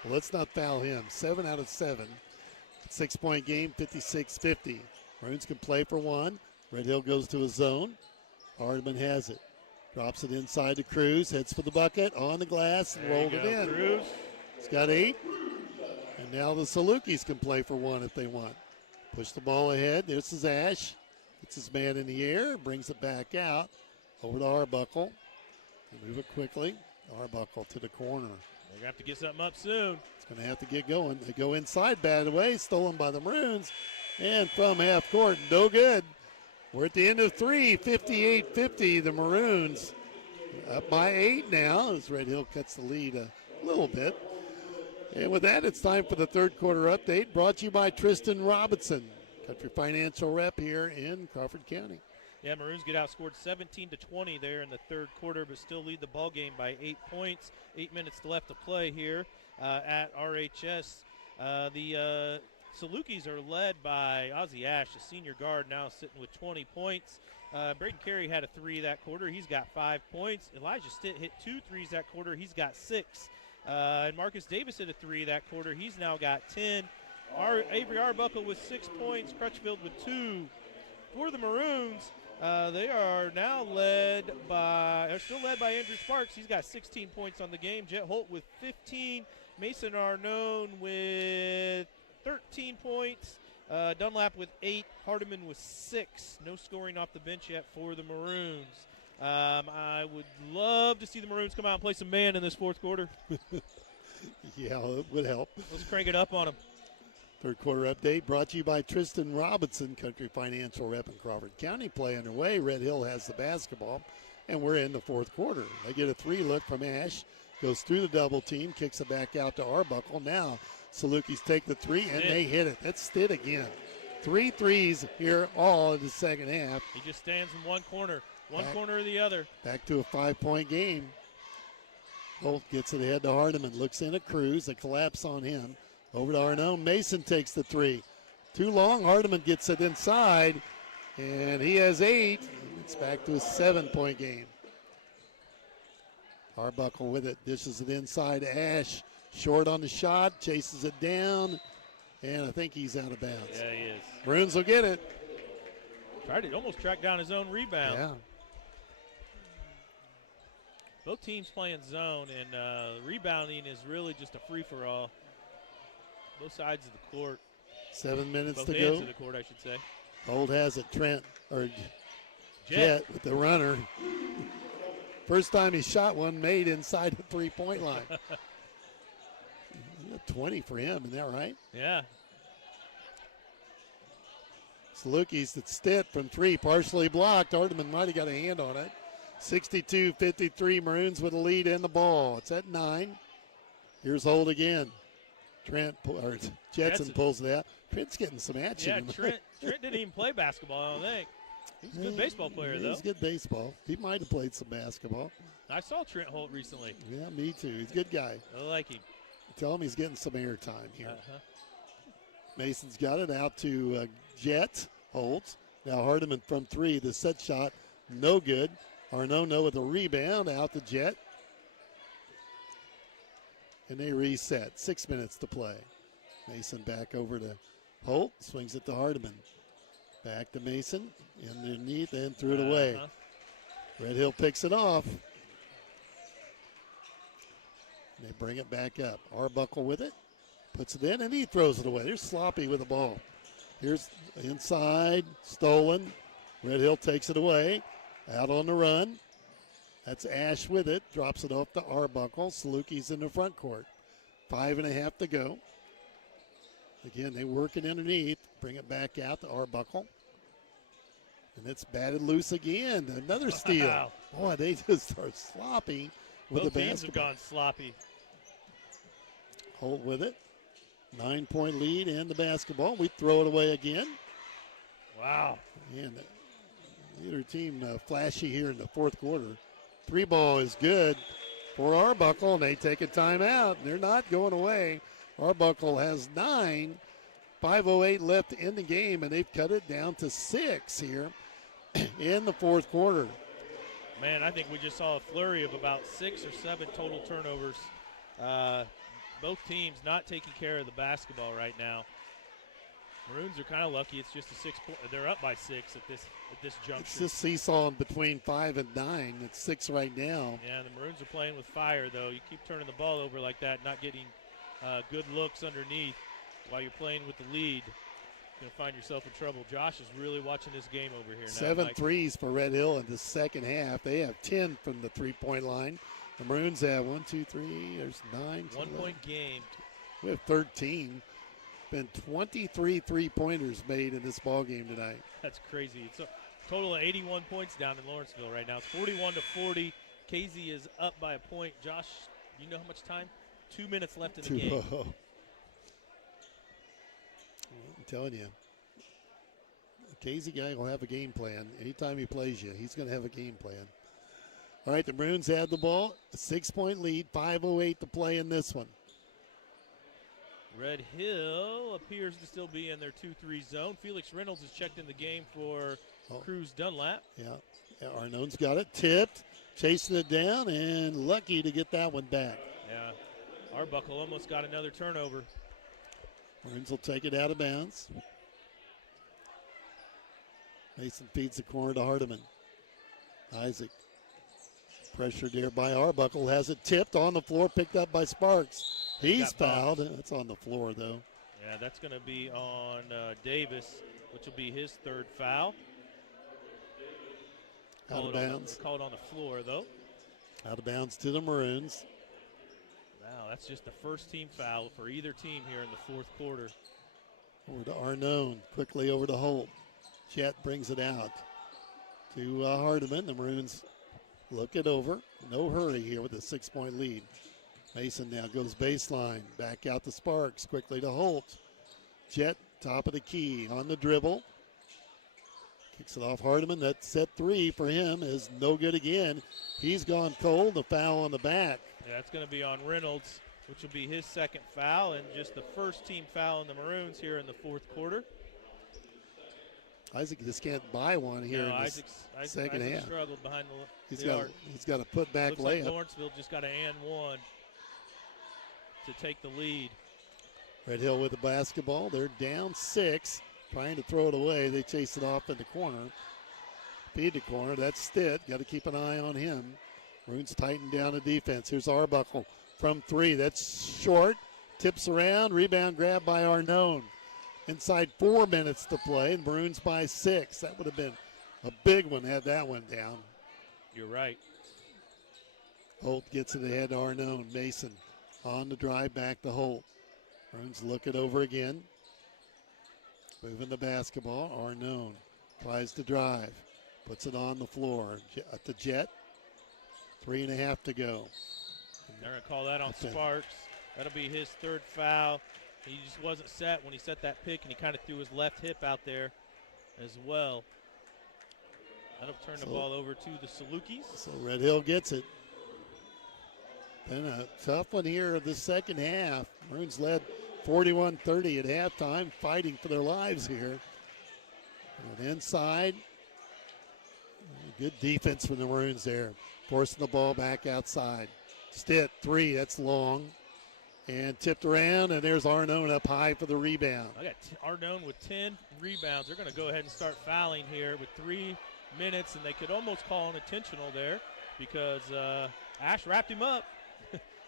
Well, let's not foul him. 7 out of 7. 6-point game, 56-50. Maroons can play for one. Red Hill goes to a zone. Hardman has it. Drops it inside to Cruz. Heads for the bucket. On the glass and rolled it in. Cruz. He's got 8. And now the Salukis can play for one if they want. Push the ball ahead. This is Ash. Gets his man in the air. Brings it back out. Over to Arbuckle. They move it quickly. Arbuckle to the corner. They're going to have to get something up soon. It's going to have to get going. They go inside, batted away, stolen by the Maroons. And from half court, no good. We're at the end of 3, 58-50. The Maroons up by 8 now as Red Hill cuts the lead a little bit. And with that, it's time for the third quarter update, brought to you by Tristan Robinson, Country Financial rep here in Crawford County. Yeah, Maroons get outscored 17-20 there in the third quarter, but still lead the ball game by 8 points. 8 minutes left to play here at RHS. The Salukis are led by Ozzie Ash, a senior guard, now sitting with 20 points. Braden Carey had a 3 that quarter. He's got 5 points. Elijah Stitt hit 2 threes that quarter. He's got 6. And Marcus Davis hit a 3 that quarter. He's now got 10. Avery Arbuckle with 6 points. Crutchfield with 2. For the Maroons, they are now still led by Andrew Sparks. He's got 16 points on the game. Jet Holt with 15. Mason Arnone with 13 points. Dunlap with 8. Hardiman with 6. No scoring off the bench yet for the Maroons. I would love to see the Maroons come out and play some man in this fourth quarter. Yeah, it would help. Let's crank it up on them. Third quarter update brought to you by Tristan Robinson, Country Financial rep in Crawford County. Play underway. Red Hill has the basketball, and we're in the fourth quarter. They get a 3 look from Ash. Goes through the double team, kicks it back out to Arbuckle. Now Salukis take the 3, and they hit it. That's Stitt again. 3 threes here all in the second half. He just stands in one corner or the other. Back to a 5-point game. Holt gets it ahead to Hardiman. Looks in at Cruz. A collapse on him. Over to Arnone. Mason takes the 3. Too long. Hardiman gets it inside, and he has 8. It's back to a 7-point game. Arbuckle with it. Dishes it inside to Ash. Short on the shot. Chases it down, and I think he's out of bounds. Yeah, he is. Maroons will get it. Tried to almost track down his own rebound. Yeah. Both teams playing zone, and rebounding is really just a free-for-all. Both sides of the court. 7 minutes Both to ends go. of the court, I should say. Holt has it. Jet with the runner. First time he shot one made inside the 3-point line. 20 for him, isn't that right? Yeah. Salukis at Stitt from 3, partially blocked. Hardiman might have got a hand on it. 62-53, Maroons with a lead in the ball. It's at 9. Here's Holt again. Jetson pulls it out. Trent's getting some action. Yeah, Trent didn't even play basketball, I don't think. He's a good baseball player, though. He's good baseball. He might have played some basketball. I saw Trent Holt recently. Yeah, me too. He's a good guy. I like him. Tell him he's getting some air time here. Mason's got it out to Jet. Holtz. Now Hardiman from 3. The set shot, no good. Arnone with a rebound out to Jet. And they reset. 6 minutes to play. Mason back over to Holt. Swings it to Hardiman. Back to Mason. Underneath and threw it away. Red Hill picks it off. They bring it back up. Arbuckle with it. Puts it in and he throws it away. They're sloppy with the ball. Here's inside. Stolen. Red Hill takes it away. Out on the run. That's Ash with it. Drops it off to Arbuckle. Salukis in the front court. 5.5 to go. Again, they work it underneath. Bring it back out to Arbuckle. And it's batted loose again. Another steal. Wow. Boy, they just are sloppy with Both the basketball. teams have gone sloppy. Holt with it. 9-point lead and the basketball. We throw it away again. Wow. And either team flashy here in the fourth quarter. 3 ball is good for Arbuckle, and they take a timeout. They're not going away. Arbuckle has 9. 5:08 left in the game, and they've cut it down to 6 here in the fourth quarter. Man, I think we just saw a flurry of about 6 or 7 total turnovers. Both teams not taking care of the basketball right now. Maroons are kind of lucky. It's just a 6 point. They're up by 6 at this juncture. It's just seesawing between 5 and 9. It's 6 right now. Yeah, the Maroons are playing with fire, though. You keep turning the ball over like that, not getting good looks underneath while you're playing with the lead. You're going to find yourself in trouble. Josh is really watching this game over here now. 7 Mike. threes for Red Hill in the second half. They have 10 from the three-point line. The Maroons have 1, 2, 3. There's 9. 1 point game. We have 13. Been 23 three-pointers made in this ball game tonight. That's crazy. It's a total of 81 points down in Lawrenceville right now. It's 41-40. KZ is up by a point. Josh, you know how much time? 2 minutes left in the game. I'm telling you, the KZ guy will have a game plan. Anytime he plays you, he's going to have a game plan. All right, the Maroons have the ball. A 6-point lead, 5:08 to play in this one. Red Hill appears to still be in their 2-3 zone. Felix Reynolds has checked in the game for Cruz Dunlap. Yeah, Arnone's got it tipped, chasing it down, and lucky to get that one back. Yeah, Arbuckle almost got another turnover. Maroons will take it out of bounds. Mason feeds the corner to Hardiman. Isaac, pressured there by Arbuckle, has it tipped on the floor, picked up by Sparks. He's fouled. That's on the floor, though. Yeah, that's going to be on Davis, which will be his third foul. Out of bounds. Called on the floor, though. Out of bounds to the Maroons. Wow, that's just the first team foul for either team here in the fourth quarter. Over to Arnone, quickly over to Holt. Chet brings it out to Hardiman. The Maroons look it over. No hurry here with a 6-point lead. Mason now goes baseline, back out to Sparks, quickly to Holt. Jet, top of the key, on the dribble. Kicks it off Hardiman. That set 3 for him is no good again. He's gone cold, the foul on the back. Yeah, that's going to be on Reynolds, which will be his second foul, and just the first team foul in the Maroons here in the fourth quarter. Isaac just can't buy one here in the second half. Struggled behind the arc. He's got a put-back Looks layup. like Lawrenceville just got an and one to take the lead. Red Hill with the basketball. They're down 6, trying to throw it away. They chase it off in the corner. Feed the corner. That's Stitt. Got to keep an eye on him. Maroons tighten down the defense. Here's Arbuckle from 3. That's short. Tips around. Rebound grab by Arnone. Inside 4 minutes to play. And Maroons by 6. That would have been a big one had that one down. You're right. Holt gets it ahead to Arnone. Mason on the drive back to Holt. Maroons look it over again. Moving the basketball. Arnone tries to drive. Puts it on the floor. At the Jet. 3.5 to go. They're going to call that on Sparks. That'll be his third foul. He just wasn't set when he set that pick, and he kind of threw his left hip out there as well. That'll turn the ball over to the Salukis. So Red Hill gets it. Been a tough one here of the second half. Maroons led 41-30 at halftime, fighting for their lives here. And inside, good defense from the Maroons there, forcing the ball back outside. Stitt, 3, that's long. And tipped around, and there's Arnone up high for the rebound. I got Arnone with 10 rebounds. They're going to go ahead and start fouling here with 3 minutes, and they could almost call an intentional there because Ash wrapped him up.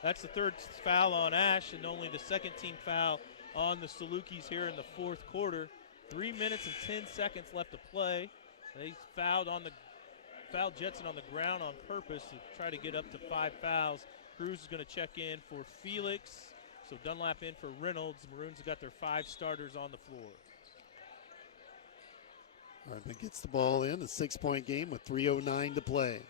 That's the third foul on Ash and only the second team foul on the Salukis here in the fourth quarter. 3 minutes and 10 seconds left to play. They fouled Jetson on the ground on purpose to try to get up to 5 fouls. Cruz is going to check in for Felix. So Dunlap in for Reynolds. The Maroons have got their 5 starters on the floor. Hardiman gets the ball in, a 6-point game with 3:09 to play.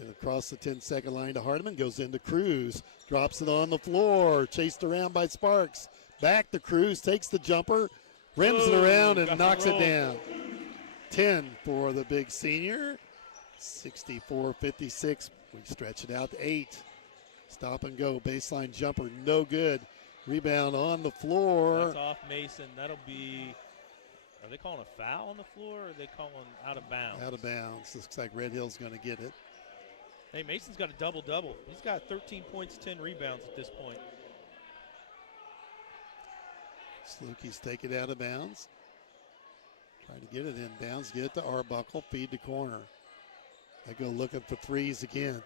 And across the 10-second line to Hardiman, goes into Cruz, drops it on the floor, chased around by Sparks. Back to Cruz, takes the jumper, rims it around, and knocks it down. 10 for the big senior. 64-56. We stretch it out to 8. Stop and go. Baseline jumper, no good. Rebound on the floor. That's off Mason. That'll be Are they calling a foul on the floor, or are they calling out of bounds? Out of bounds. Looks like Red Hill's going to get it. Hey, Mason's got a double-double. He's got 13 points, 10 rebounds at this point. Salukis take it out of bounds. Trying to get it in bounds. Get it to Arbuckle. Feed the corner. They go looking for threes again.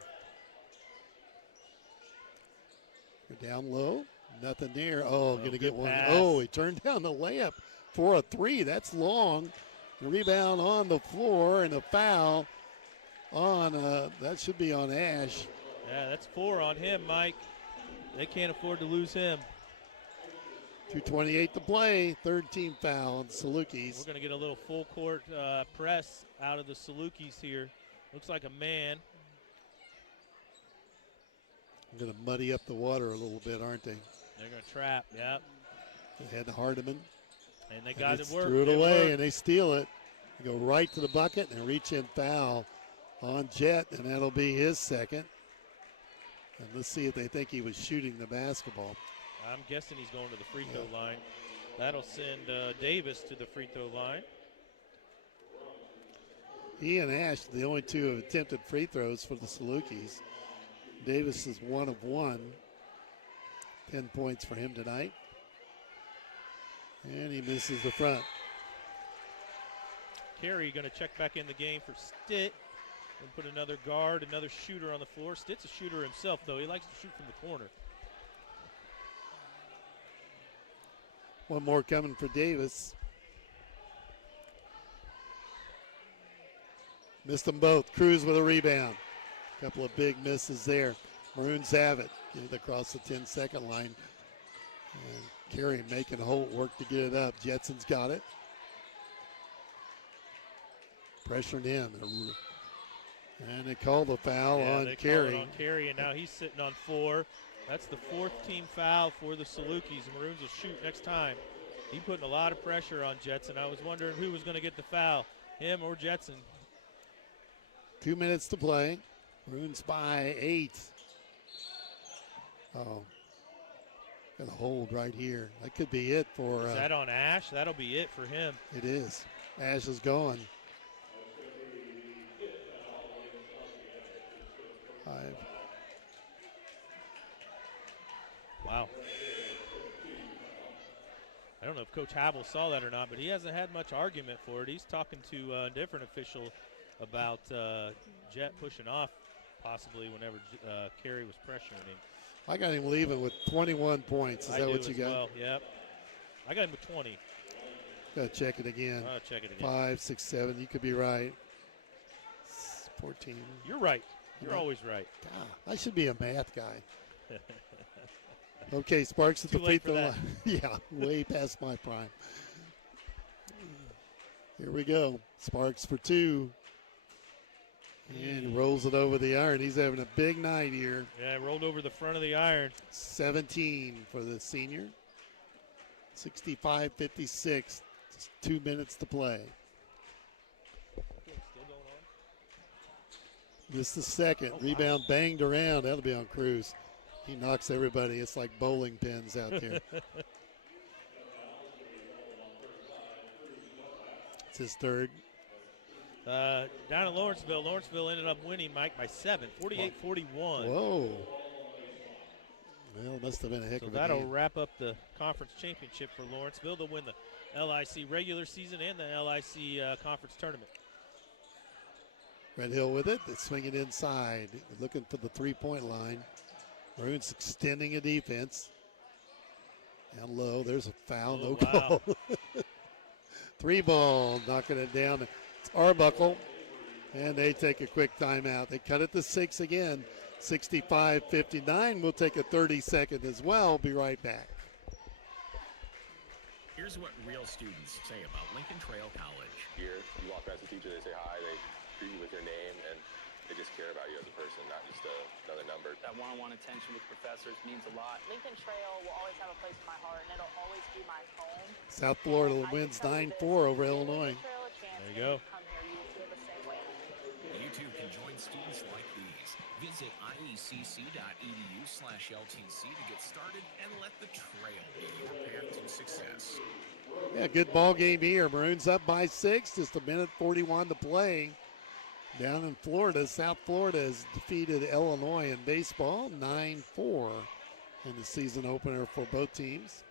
They're down low. Nothing there. Oh, going to get one. Pass. Oh, he turned down the layup for a three. That's long. The rebound on the floor and a foul on, that should be on Ash. Yeah, that's 4 on him, Mike. They can't afford to lose him. 2:28 to play. Third team foul on Salukis. We're going to get a little full court press out of the Salukis here. Looks like a man. They're going to muddy up the water a little bit, aren't they? They're going to trap, yep. They had Hardiman. And they got it work. Threw it away, and they steal it. They go right to the bucket and reach in foul on Jet, and that'll be his second. And let's see if they think he was shooting the basketball. I'm guessing he's going to the free throw line. That'll send Davis to the free throw line. He and Ash, the only two who have attempted free throws for the Salukis. Davis is 1 of 1. 10 points for him tonight. And he misses the front. Carey going to check back in the game for Stitt and put another guard, another shooter on the floor. Stitt's a shooter himself, though. He likes to shoot from the corner. One more coming for Davis. Missed them both. Cruz with a rebound. Couple of big misses there. Maroons have it. Get it across the 10-second line. And Carey making Holt work to get it up. Jetson's got it. Pressuring him. And they call the foul on Carey. On Carey, and now he's sitting on 4. That's the 4th team foul for the Salukis. The Maroons will shoot next time. He putting a lot of pressure on Jetson. I was wondering who was going to get the foul, him or Jetson. 2 minutes to play. Maroons by 8. Oh, got a hold right here. That could be it for. Is that on Ash? That'll be it for him. It is. Ash is going. 5. Wow. I don't know if Coach Havel saw that or not, but he hasn't had much argument for it. He's talking to a different official about Jet pushing off possibly whenever Carey was pressuring him. I got him leaving with 21 points. Is that what you got? Well, yep. I got him with 20. Got to check it again. I'll check it again. 5, 6, 7. You could be right. 14. You're right. You're always right. God, I should be a math guy. Okay, Sparks at the free throw line. Yeah, way past my prime. Here we go. Sparks for 2. And rolls it over the iron. He's having a big night here. Yeah, rolled over the front of the iron. 17 for the senior. 65-56. Just 2 minutes to play. This is the second. Rebound banged around. That'll be on Cruz. He knocks everybody. It's like bowling pins out there. It's his third. Down in Lawrenceville, Lawrenceville ended up winning, Mike, by 7, 48-41. Whoa. Well, it must have been a heck of a game. That'll wrap up the conference championship for Lawrenceville. They'll win the LIC regular season and the LIC conference tournament. Red Hill with it. They swing it inside. Looking for the three-point line. Maroons extending a defense. Down low. There's a foul. No call. 3 ball. Knocking it down. It's Arbuckle. And they take a quick timeout. They cut it to 6 again. 65-59. We'll take a 30-second as well. Be right back. Here's what real students say about Lincoln Trail College. Here, you walk past the teacher, they say hi, they greet you with your name, and they just care about you as a person, not just another number. That one-on-one attention with professors means a lot. Lincoln Trail will always have a place in my heart, and it'll always be my home. South Florida wins 9-4 over Illinois. There you go. You too can join students like these. Visit iecc.edu/LTC to get started and let the trail be your path to success. Yeah, good ball game here. Maroons up by 6, just a minute 41 to play. Down in Florida, South Florida has defeated Illinois in baseball 9-4 in the season opener for both teams.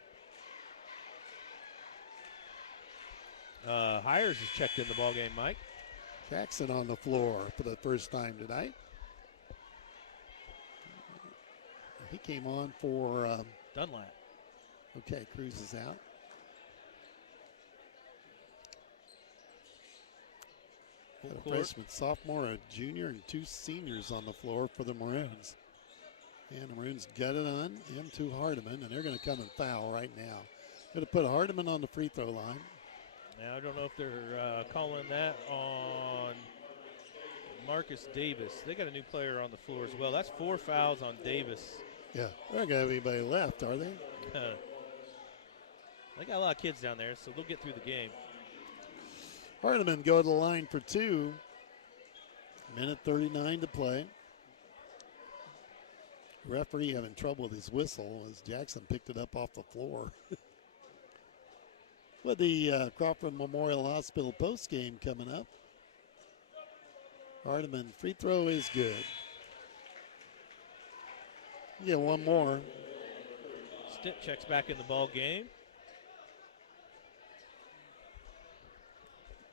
Hires has checked in the ball game, Mike. Jackson on the floor for the first time tonight. He came on for Dunlap. Okay, Cruz is out. A freshman, sophomore, a junior, and 2 seniors on the floor for the Maroons. And the Maroons got it on into Hardiman, and they're going to come and foul right now. Going to put Hardiman on the free throw line. Now, I don't know if they're calling that on Marcus Davis. They got a new player on the floor as well. That's 4 fouls on Davis. Yeah, they're not going to have anybody left, are they? They got a lot of kids down there, so they'll get through the game. Hardiman go to the line for 2. Minute 39 to play. Referee having trouble with his whistle as Jackson picked it up off the floor. With the Crawford Memorial Hospital post game coming up. Hardiman free throw is good. Yeah, one more. Stitt checks back in the ball game.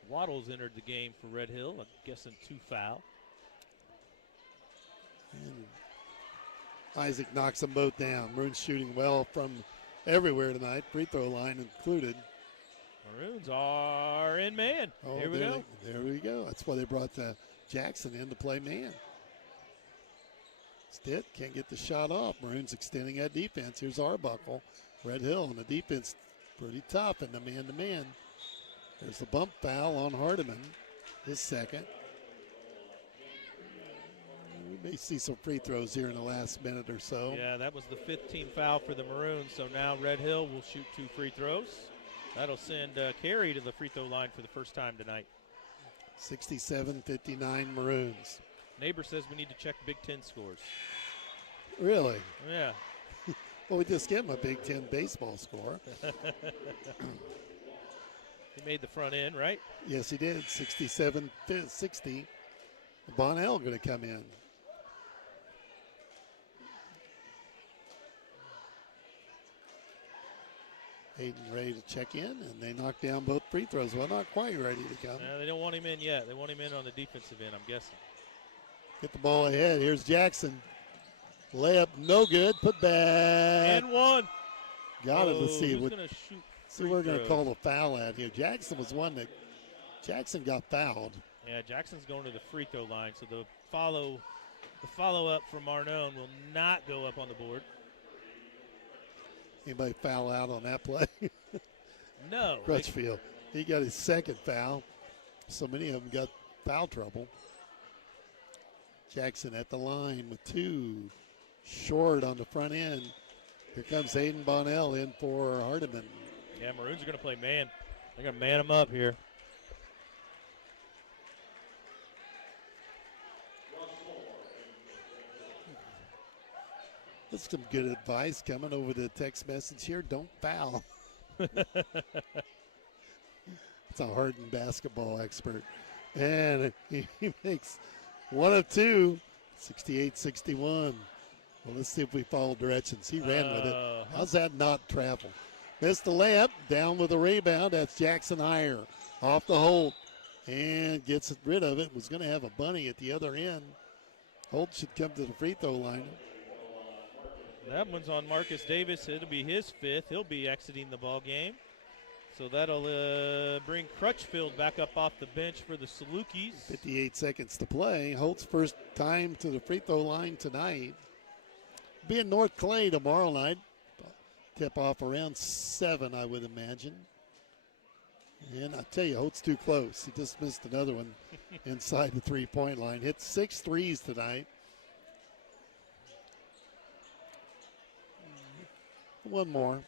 Waddles entered the game for Red Hill. I'm guessing 2 foul. And Isaac knocks them both down. Maroons shooting well from everywhere tonight. Free throw line included. Maroons are in man. Oh, Here we go. There we go. That's why they brought Jackson in to play man. Stitt can't get the shot off. Maroons extending that defense. Here's Arbuckle. Red Hill, and the defense pretty tough in the man-to-man. There's the bump foul on Hardiman, his second. We may see some free throws here in the last minute or so. Yeah, that was the 5th team foul for the Maroons. So now Red Hill will shoot 2 free throws. That'll send Carey to the free throw line for the first time tonight. 67-59 Maroons. Neighbor says we need to check Big Ten scores. Really? Yeah. Well, we just gave him a Big Ten baseball score. He made the front end, right? Yes, he did. 67-60. Bonnell going to come in. Hayden ready to check in, and they knock down both free throws. Well, not quite ready to come. They don't want him in yet. They want him in on the defensive end, I'm guessing. Get the ball ahead. Here's Jackson. Layup, no good. Put back. And 1. Got it. Let's see. Who's going to shoot? See, we're going to call a foul out here. Jackson was one that Jackson got fouled. Yeah, Jackson's going to the free throw line, so the follow-up from Arnone will not go up on the board. Anybody foul out on that play? No. Crutchfield. He got his second foul. So many of them got foul trouble. Jackson at the line with 2. Short on the front end. Here comes Hayden Bonnell in for Hardiman. Yeah, Maroons are going to play man. They're going to man them up here. That's some good advice coming over the text message here. Don't foul. It's a hardened basketball expert. And he makes 1 of 2, 68-61. Well, let's see if we follow directions. He ran with it. How's that not travel? Missed the layup, down with the rebound. That's Jackson Heyer off the Holt and gets rid of it. Was going to have a bunny at the other end. Holt should come to the free throw line. That one's on Marcus Davis. It'll be his 5th. He'll be exiting the ball game. So that'll bring Crutchfield back up off the bench for the Salukis. 58 seconds to play. Holt's first time to the free throw line tonight. Be in North Clay tomorrow night. Tip off around 7, I would imagine. And I tell you, Holt's too close. He just missed another one inside the three-point line. Hit 6 threes tonight. One more.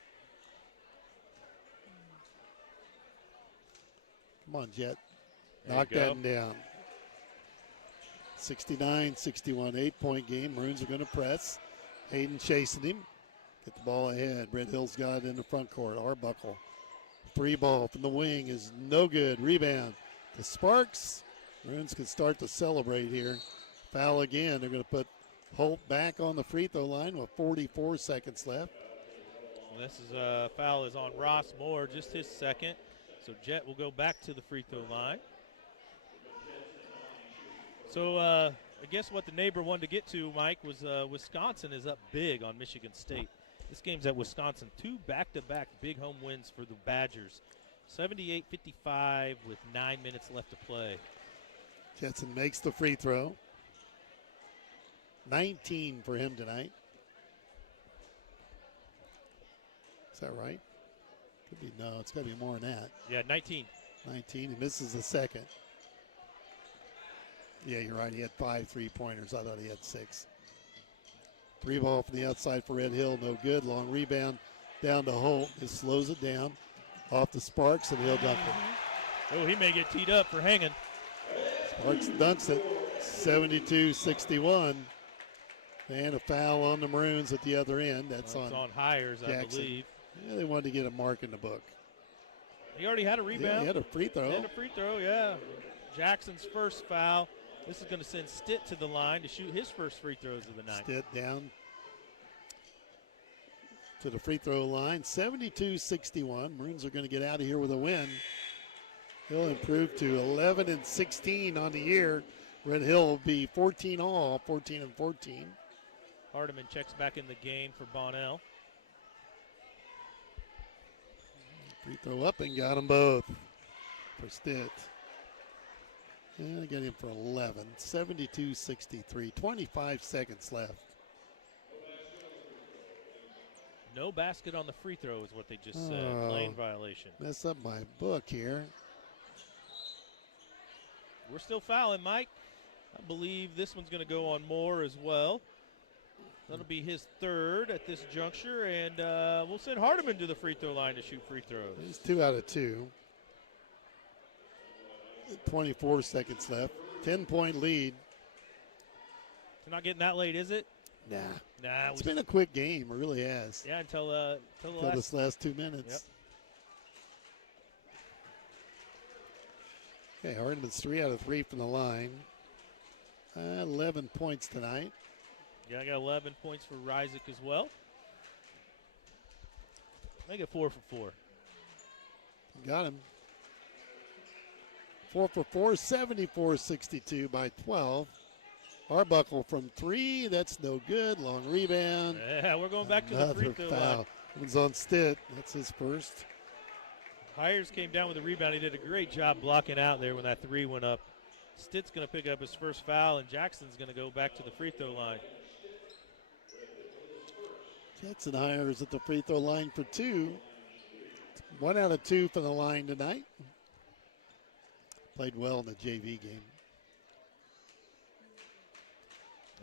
Come on, Jet. Knock that one down. 69-61, 8-point game. Maroons are going to press. Hayden chasing him. Get the ball ahead. Red Hill's got it in the front court. Arbuckle Three ball from the wing is no good. Rebound to Sparks. Maroons can start to celebrate here. Foul again. They're going to put Holt back on the free throw line with 44 seconds left. Well, this is foul is on Ross Moore, just his second. So Jet will go back to the free throw line. So I guess what the neighbor wanted to get to, Mike, was Wisconsin is up big on Michigan State. This game's at Wisconsin. 2 back-to-back big home wins for the Badgers. 78-55 with 9 minutes left to play. Jetson makes the free throw. 19 for him tonight. Is that right? Could be, no, it's got to be more than that. Yeah, 19. 19. He misses the second. Yeah, you're right. He had 5 3-pointers. I thought he had 6. Three ball from the outside for Red Hill. No good. Long rebound down to Holt. Just slows it down. Off the Sparks, and he'll dunk it. Oh, he may get teed up for hanging. Sparks dunks it. 72-61. And a foul on the Maroons at the other end. That's on Hires, Jackson. I believe. Yeah, they wanted to get a mark in the book. He already had a rebound. Yeah, he had a free throw. He had a free throw, yeah. Jackson's first foul. This is going to send Stitt to the line to shoot his first free throws of the night. Stitt down to the free throw line. 72-61. Maroons are going to get out of here with a win. He'll improve to 11-16 on the year. Red Hill will be 14 all, 14-14. Hardiman checks back in the game for Bonnell. Free throw up and got them both for Stitt. And I got him for 11. 72-63. 25 seconds left. No basket on the free throw is what they just said. Lane violation. Mess up my book here. We're still fouling, Mike. I believe this one's going to go on Moore as well. That'll be his third at this juncture, and we'll send Hardiman to the free throw line to shoot free throws. He's 2 out of 2. 24 seconds left. 10-point lead. It's not getting that late, is it? Nah. Nah. It's been a quick game. It really has. Yeah, until this last 2 minutes. Yep. Okay, Hardiman's 3 out of 3 from the line. 11 points tonight. Yeah, I got 11 points for Ryzik as well. Make it 4 for 4. Got him. 4 for 4, 74-62 by 12. Arbuckle from 3, that's no good. Long rebound. Yeah, we're going back to the free throw line. One's on Stitt. That's his first. Hires came down with a rebound. He did a great job blocking out there when that 3 went up. Stitt's going to pick up his first foul, and Jackson's going to go back to the free throw line. Jackson Hires at the free throw line for 2. 1 out of 2 for the line tonight. Played well in the JV game.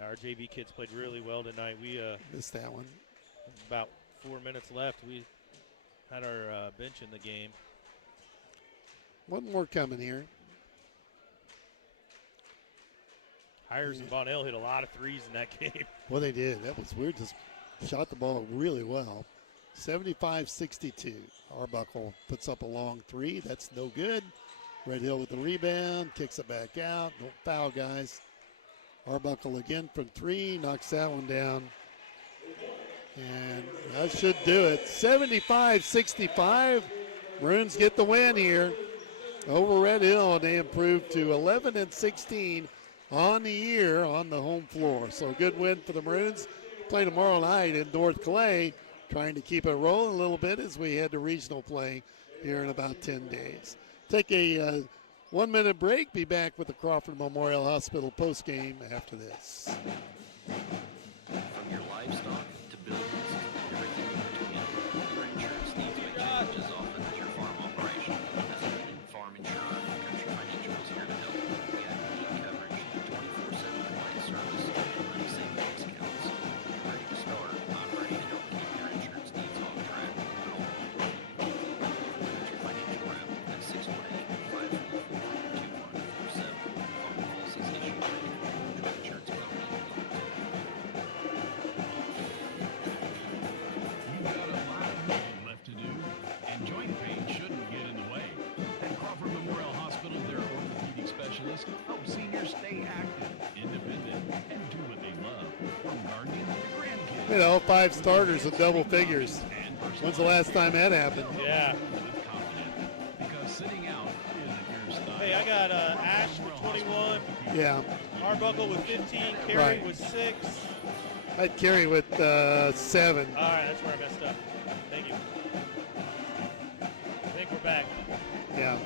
Our JV kids played really well tonight. We missed that one. About 4 minutes left. We had our bench in the game. One more coming here. Hires and Bonnell hit a lot of threes in that game. Well, they did. That was weird. Just shot the ball really well. 75-62. Arbuckle puts up a long 3. That's no good. Red Hill with the rebound. Kicks it back out. Don't foul, guys. Arbuckle again from 3. Knocks that one down. And that should do it. 75-65. Maroons get the win here over Red Hill, and they improve to 11-16 on the year on the home floor. So a good win for the Maroons. Play tomorrow night in North Clay, trying to keep it rolling a little bit as we head to regional play here in about 10 days. Take a 1-minute break. Be back with the Crawford Memorial Hospital postgame after this. From your livestock to buildings and everything in between, your insurance needs may change as often as your farm operation. As a leading farm insurer, Country Financial is here to help. We have unique coverage, 24/7 client service, and same discounts. You're ready to start. I'm ready to help keep your insurance needs on track. Country Financial rep at 618-544-2147. Farm policies issued by the Insurance Company. all 5 starters in double figures. When's the last time that happened? Yeah. Because sitting out isn't your style. Hey, I got Ash with 21. Yeah. Arbuckle with 15. Carey Right. with 6. I'd carry with 7. All right, that's where I messed up. Thank you. I think we're back. Yeah.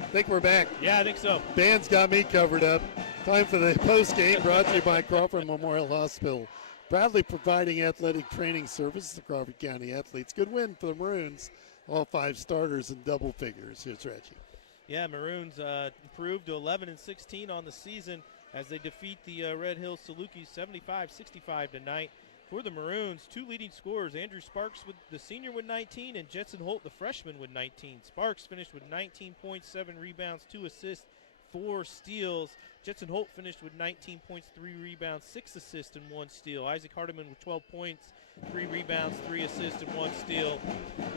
I think we're back. Yeah, I think so. Band's got me covered up. Time for the post game, brought to you by Crawford Memorial Hospital. Proudly providing athletic training services to Crawford County athletes. Good win for the Maroons. All 5 starters in double figures. Here's Reggie. Yeah, Maroons improved to 11-16 on the season as they defeat the Red Hills Salukis 75-65 tonight. For the Maroons, 2 leading scorers, Andrew Sparks, the senior, with 19, and Jetson Holt, the freshman, with 19. Sparks finished with 19 points, 7 rebounds, 2 assists, 4 steals. Jetson Holt finished with 19 points, 3 rebounds, 6 assists, and 1 steal. Isaac Hardiman with 12 points, 3 rebounds, 3 assists, and 1 steal.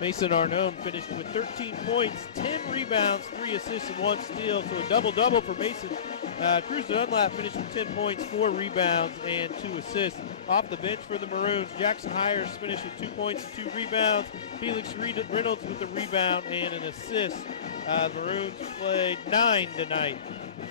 Mason Arnone finished with 13 points, 10 rebounds, 3 assists, and 1 steal. So a double-double for Mason. Cruz Dunlap finished with 10 points, 4 rebounds, and 2 assists. Off the bench for the Maroons, Jackson Hires finished with 2 points and 2 rebounds. Felix Reynolds with a rebound and an assist. Maroons played 9 tonight.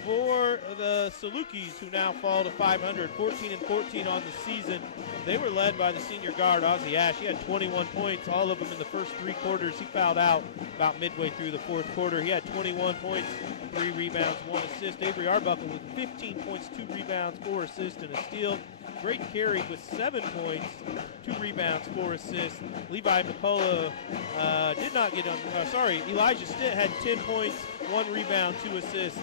For the Salukis, who now fall to 500, 14-14 on the season, they were led by the senior guard, Ozzie Ash. He had 21 points, all of them in the first 3 quarters. He fouled out about midway through the 4th quarter. He had 21 points, 3 rebounds, 1 assist. Avery Arbuckle with 15 points, 2 rebounds, 4 assists, and a steal. Braden Carey with 7 points, 2 rebounds, 4 assists. Levi McCullough did not get on. Elijah Stitt had 10 points, 1 rebound, 2 assists.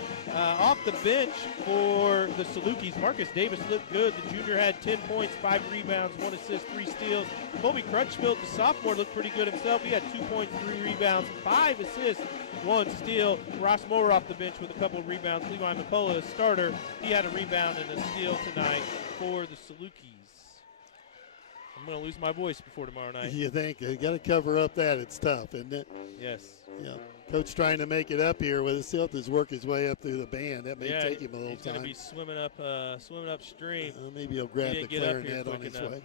Off the bench for the Salukis, Marcus Davis looked good. The junior had 10 points, 5 rebounds, 1 assist, 3 steals. Colby Crutchfield, the sophomore, looked pretty good himself. He had 2 points, 3 rebounds, 5 assists, 1 steal. Ross Moore off the bench with a couple of rebounds. Levi McCullough, starter, he had a rebound and a steal tonight for the Salukis. I'm going to lose my voice before tomorrow night. You think? You got to cover up that. It's tough, isn't it? Yes. Yeah. Coach trying to make it up here with his still has work his way up through the band. That may take him a little he's time. He's going to be swimming upstream. Maybe he'll grab the clarinet on his enough. way.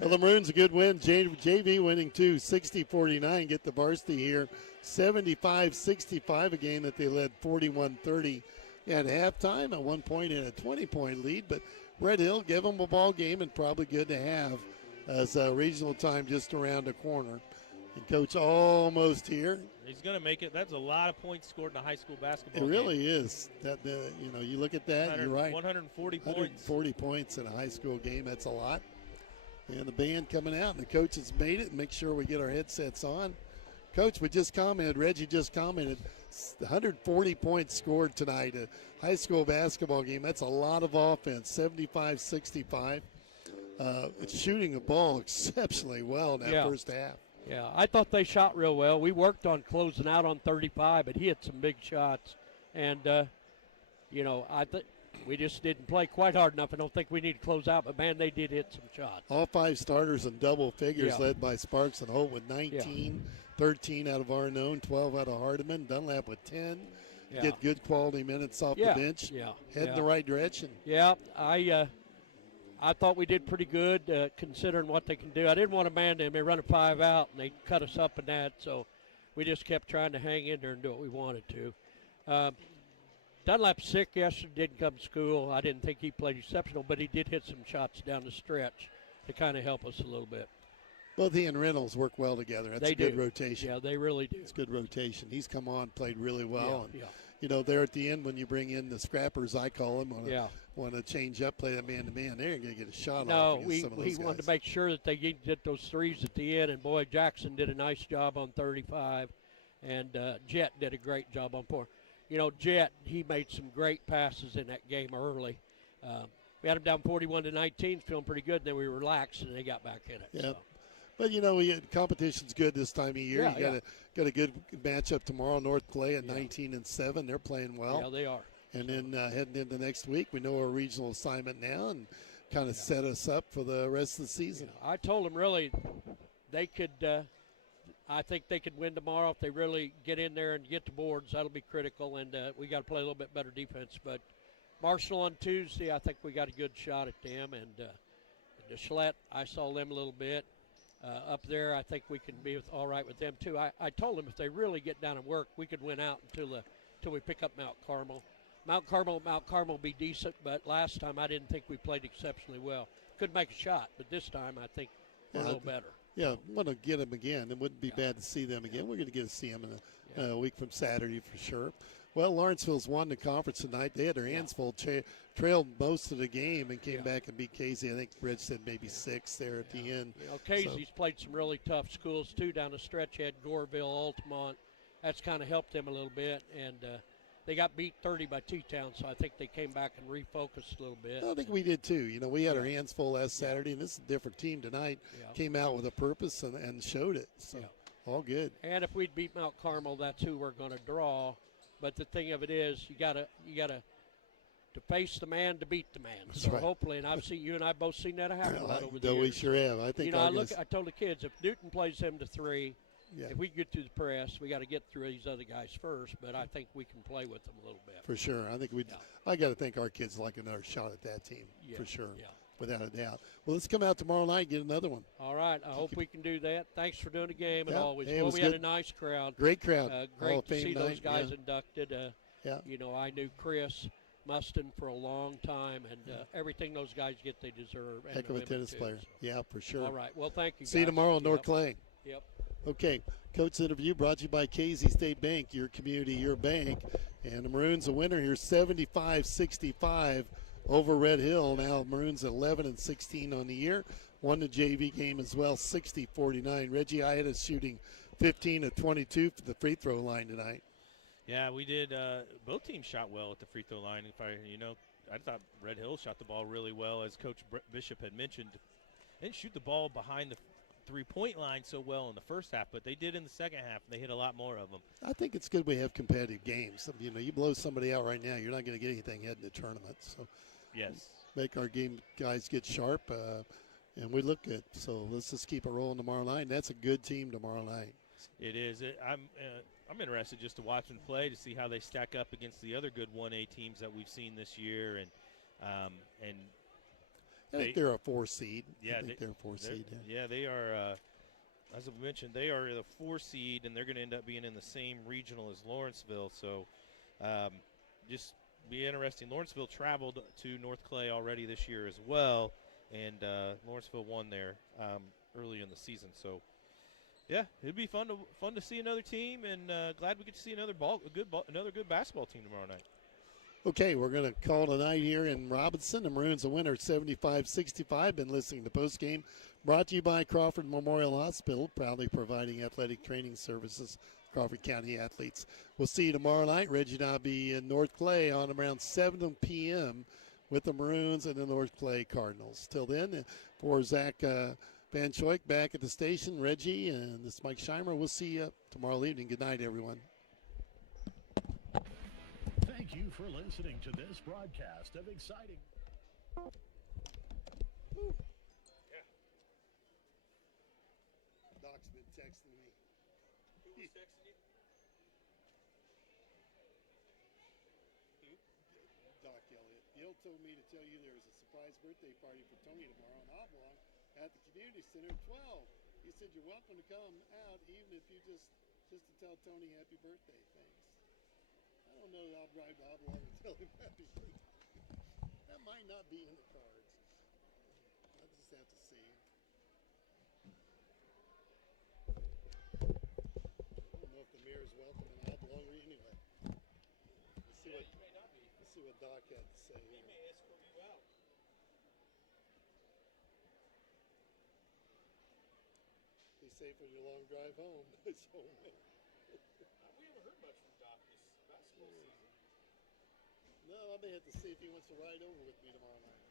Well, the Maroons a good win. JV winning too, 60-49. Get the Varsity here, 75-65, a game that they led 41-30 at halftime. At 1 point and a 20-point lead, but Red Hill gave them a ball game and probably good to have as regional time just around the corner. And Coach almost here. He's going to make it. That's a lot of points scored in a high school basketball game. It really game. is. That you look at that, you're right. 140 points. 140 points in a high school game. That's a lot. And the band coming out, and the coach has made it. Make sure we get our headsets on. Coach, we just commented, Reggie just commented, 140 points scored tonight. A high school basketball game. That's a lot of offense, 75-65. It's shooting the ball exceptionally well in that first half. Yeah, I thought they shot real well. We worked on closing out on 35, but he hit some big shots. And, I think we just didn't play quite hard enough. I don't think we need to close out, but, man, they did hit some shots. All 5 starters in double figures led by Sparks and Holt with 19, 13 out of Arnone, 12 out of Hardiman, Dunlap with 10. Get good quality minutes off the bench. Head in the right direction. Yeah, I thought we did pretty good considering what they can do. I didn't want to man them. They run a 5 out, and they cut us up in that, so we just kept trying to hang in there and do what we wanted to. Dunlap's sick yesterday, didn't come to school. I didn't think he played exceptional, but he did hit some shots down the stretch to kind of help us a little bit. Both he and Reynolds work well together. That's a good rotation. Yeah, they really do. It's good rotation. He's come on, played really well. Yeah, there at the end when you bring in the scrappers, I call them, want to change up, play that man-to-man, they're going to get a shot off against some of those guys. Wanted to make sure that they get those threes at the end, and, boy, Jackson did a nice job on 35, and Jet did a great job on 4. Jet, he made some great passes in that game early. We had him down 41-19, feeling pretty good, and then we relaxed, and they got back in it. Yeah. So. But, competition's good this time of year. You got a good matchup tomorrow. North Clay at 19-7. They're playing well. Yeah, they are. And then heading into next week, we know our regional assignment now and kind of set us up for the rest of the season. I told them really they could I think they could win tomorrow if they really get in there and get the boards. That'll be critical, and we got to play a little bit better defense. But Marshall on Tuesday, I think we got a good shot at them. And the Schlett, I saw them a little bit. Up there, I think we can be all right with them, too. I told them if they really get down and work, we could win out until we pick up Mount Carmel. Mount Carmel will be decent, but last time I didn't think we played exceptionally well. Could make a shot, but this time I think we're a little better. Yeah, want to get them again. It wouldn't be bad to see them again. We're going to get to see them in a week from Saturday for sure. Well, Lawrenceville's won the conference tonight. They had their hands full, trailed most of the game and came back and beat Casey. I think Rich said maybe 6 there at the end. You know, Casey's played some really tough schools, too, down the stretch. Had Goreville, Altamont. That's kind of helped them a little bit. And they got beat 30 by T-Town, so I think they came back and refocused a little bit. I think we did, too. You know, we had our hands full last Saturday, and this is a different team tonight. Came out with a purpose and showed it. So all good. And if we'd beat Mount Carmel, that's who we're going to draw. But the thing of it is, you gotta to face the man to beat the man. That's so right. Hopefully, and I've seen you and I both seen that happen a lot over the years. years. We sure have. I think. You know, I told the kids if Newton plays them to 3, if we get through the press, we got to get through these other guys first. But I think we can play with them a little bit. For sure, I think we. I got to think our kids like another shot at that team for sure. Yeah. Without a doubt. Well, let's come out tomorrow night and get another one. All right. I hope we can do that. Thanks for doing the game and always. Hey, well, we had a nice crowd. Great crowd. Great to see those guys inducted. Yeah. You know, I knew Chris Mustin for a long time, and everything those guys get, they deserve. Heck of a tennis player. So. Yeah, for sure. All right. Well, thank you, See you tomorrow in North Clay. Yep. Okay. Coach interview brought to you by Casey State Bank, your community, your bank. And the Maroons a winner here, 75-65 over Red Hill. Now Maroons 11-16 on the year. Won the JV game as well, 60-49. Reggie Iada shooting 15 of 22 for the free throw line tonight. Yeah, we did. Both teams shot well at the free throw line. I thought Red Hill shot the ball really well, as Coach Bishop had mentioned. They didn't shoot the ball behind the three-point line so well in the first half, but they did in the second half, and they hit a lot more of them. I think it's good we have competitive games. You know, you blow somebody out right now, you're not going to get anything heading to the tournament. So yes, make our game guys get sharp, and we look good. So let's just keep it rolling tomorrow night. That's a good team tomorrow night. It is. I'm interested just to watch them play to see how they stack up against the other good 1A teams that we've seen this year, and I think they're a 4 seed. Yeah, I think they're a 4 seed. Yeah, they are. As I mentioned, they are the 4 seed, and they're going to end up being in the same regional as Lawrenceville. So, just be interesting. Lawrenceville traveled to North Clay already this year as well, and Lawrenceville won there early in the season. So, yeah, it'd be fun to see another team, and glad we get to see another good basketball team tomorrow night. Okay, we're going to call tonight here in Robinson. The Maroons a winner 75-65. Been listening to Postgame. Brought to you by Crawford Memorial Hospital, proudly providing athletic training services Crawford County athletes. We'll see you tomorrow night. Reggie and I'll be in North Clay on around 7 p.m. with the Maroons and the North Clay Cardinals. Till then, for Zach Van Schoik back at the station, Reggie, and this is Mike Scheimer. We'll see you tomorrow evening. Good night, everyone. Thank you for listening to this broadcast of exciting. Doc's been texting me. Who was texting you? Doc Elliott. Gil told me to tell you there is a surprise birthday party for Tony tomorrow in Oblong at the community center at 12. He said you're welcome to come out, even if you just to tell Tony happy birthday. Thanks. I don't know that I'll drive to Oblong and tell him happy birthday. That might not be in the cards. I'll just have to see. I don't know if the mayor's welcome in Oblong anyway. Let's see let's see what Doc had to say. He may escort you out. Be safe on your long drive home. So, We haven't heard much from Doc this basketball season. no, I may have to see if he wants to ride over with me tomorrow night.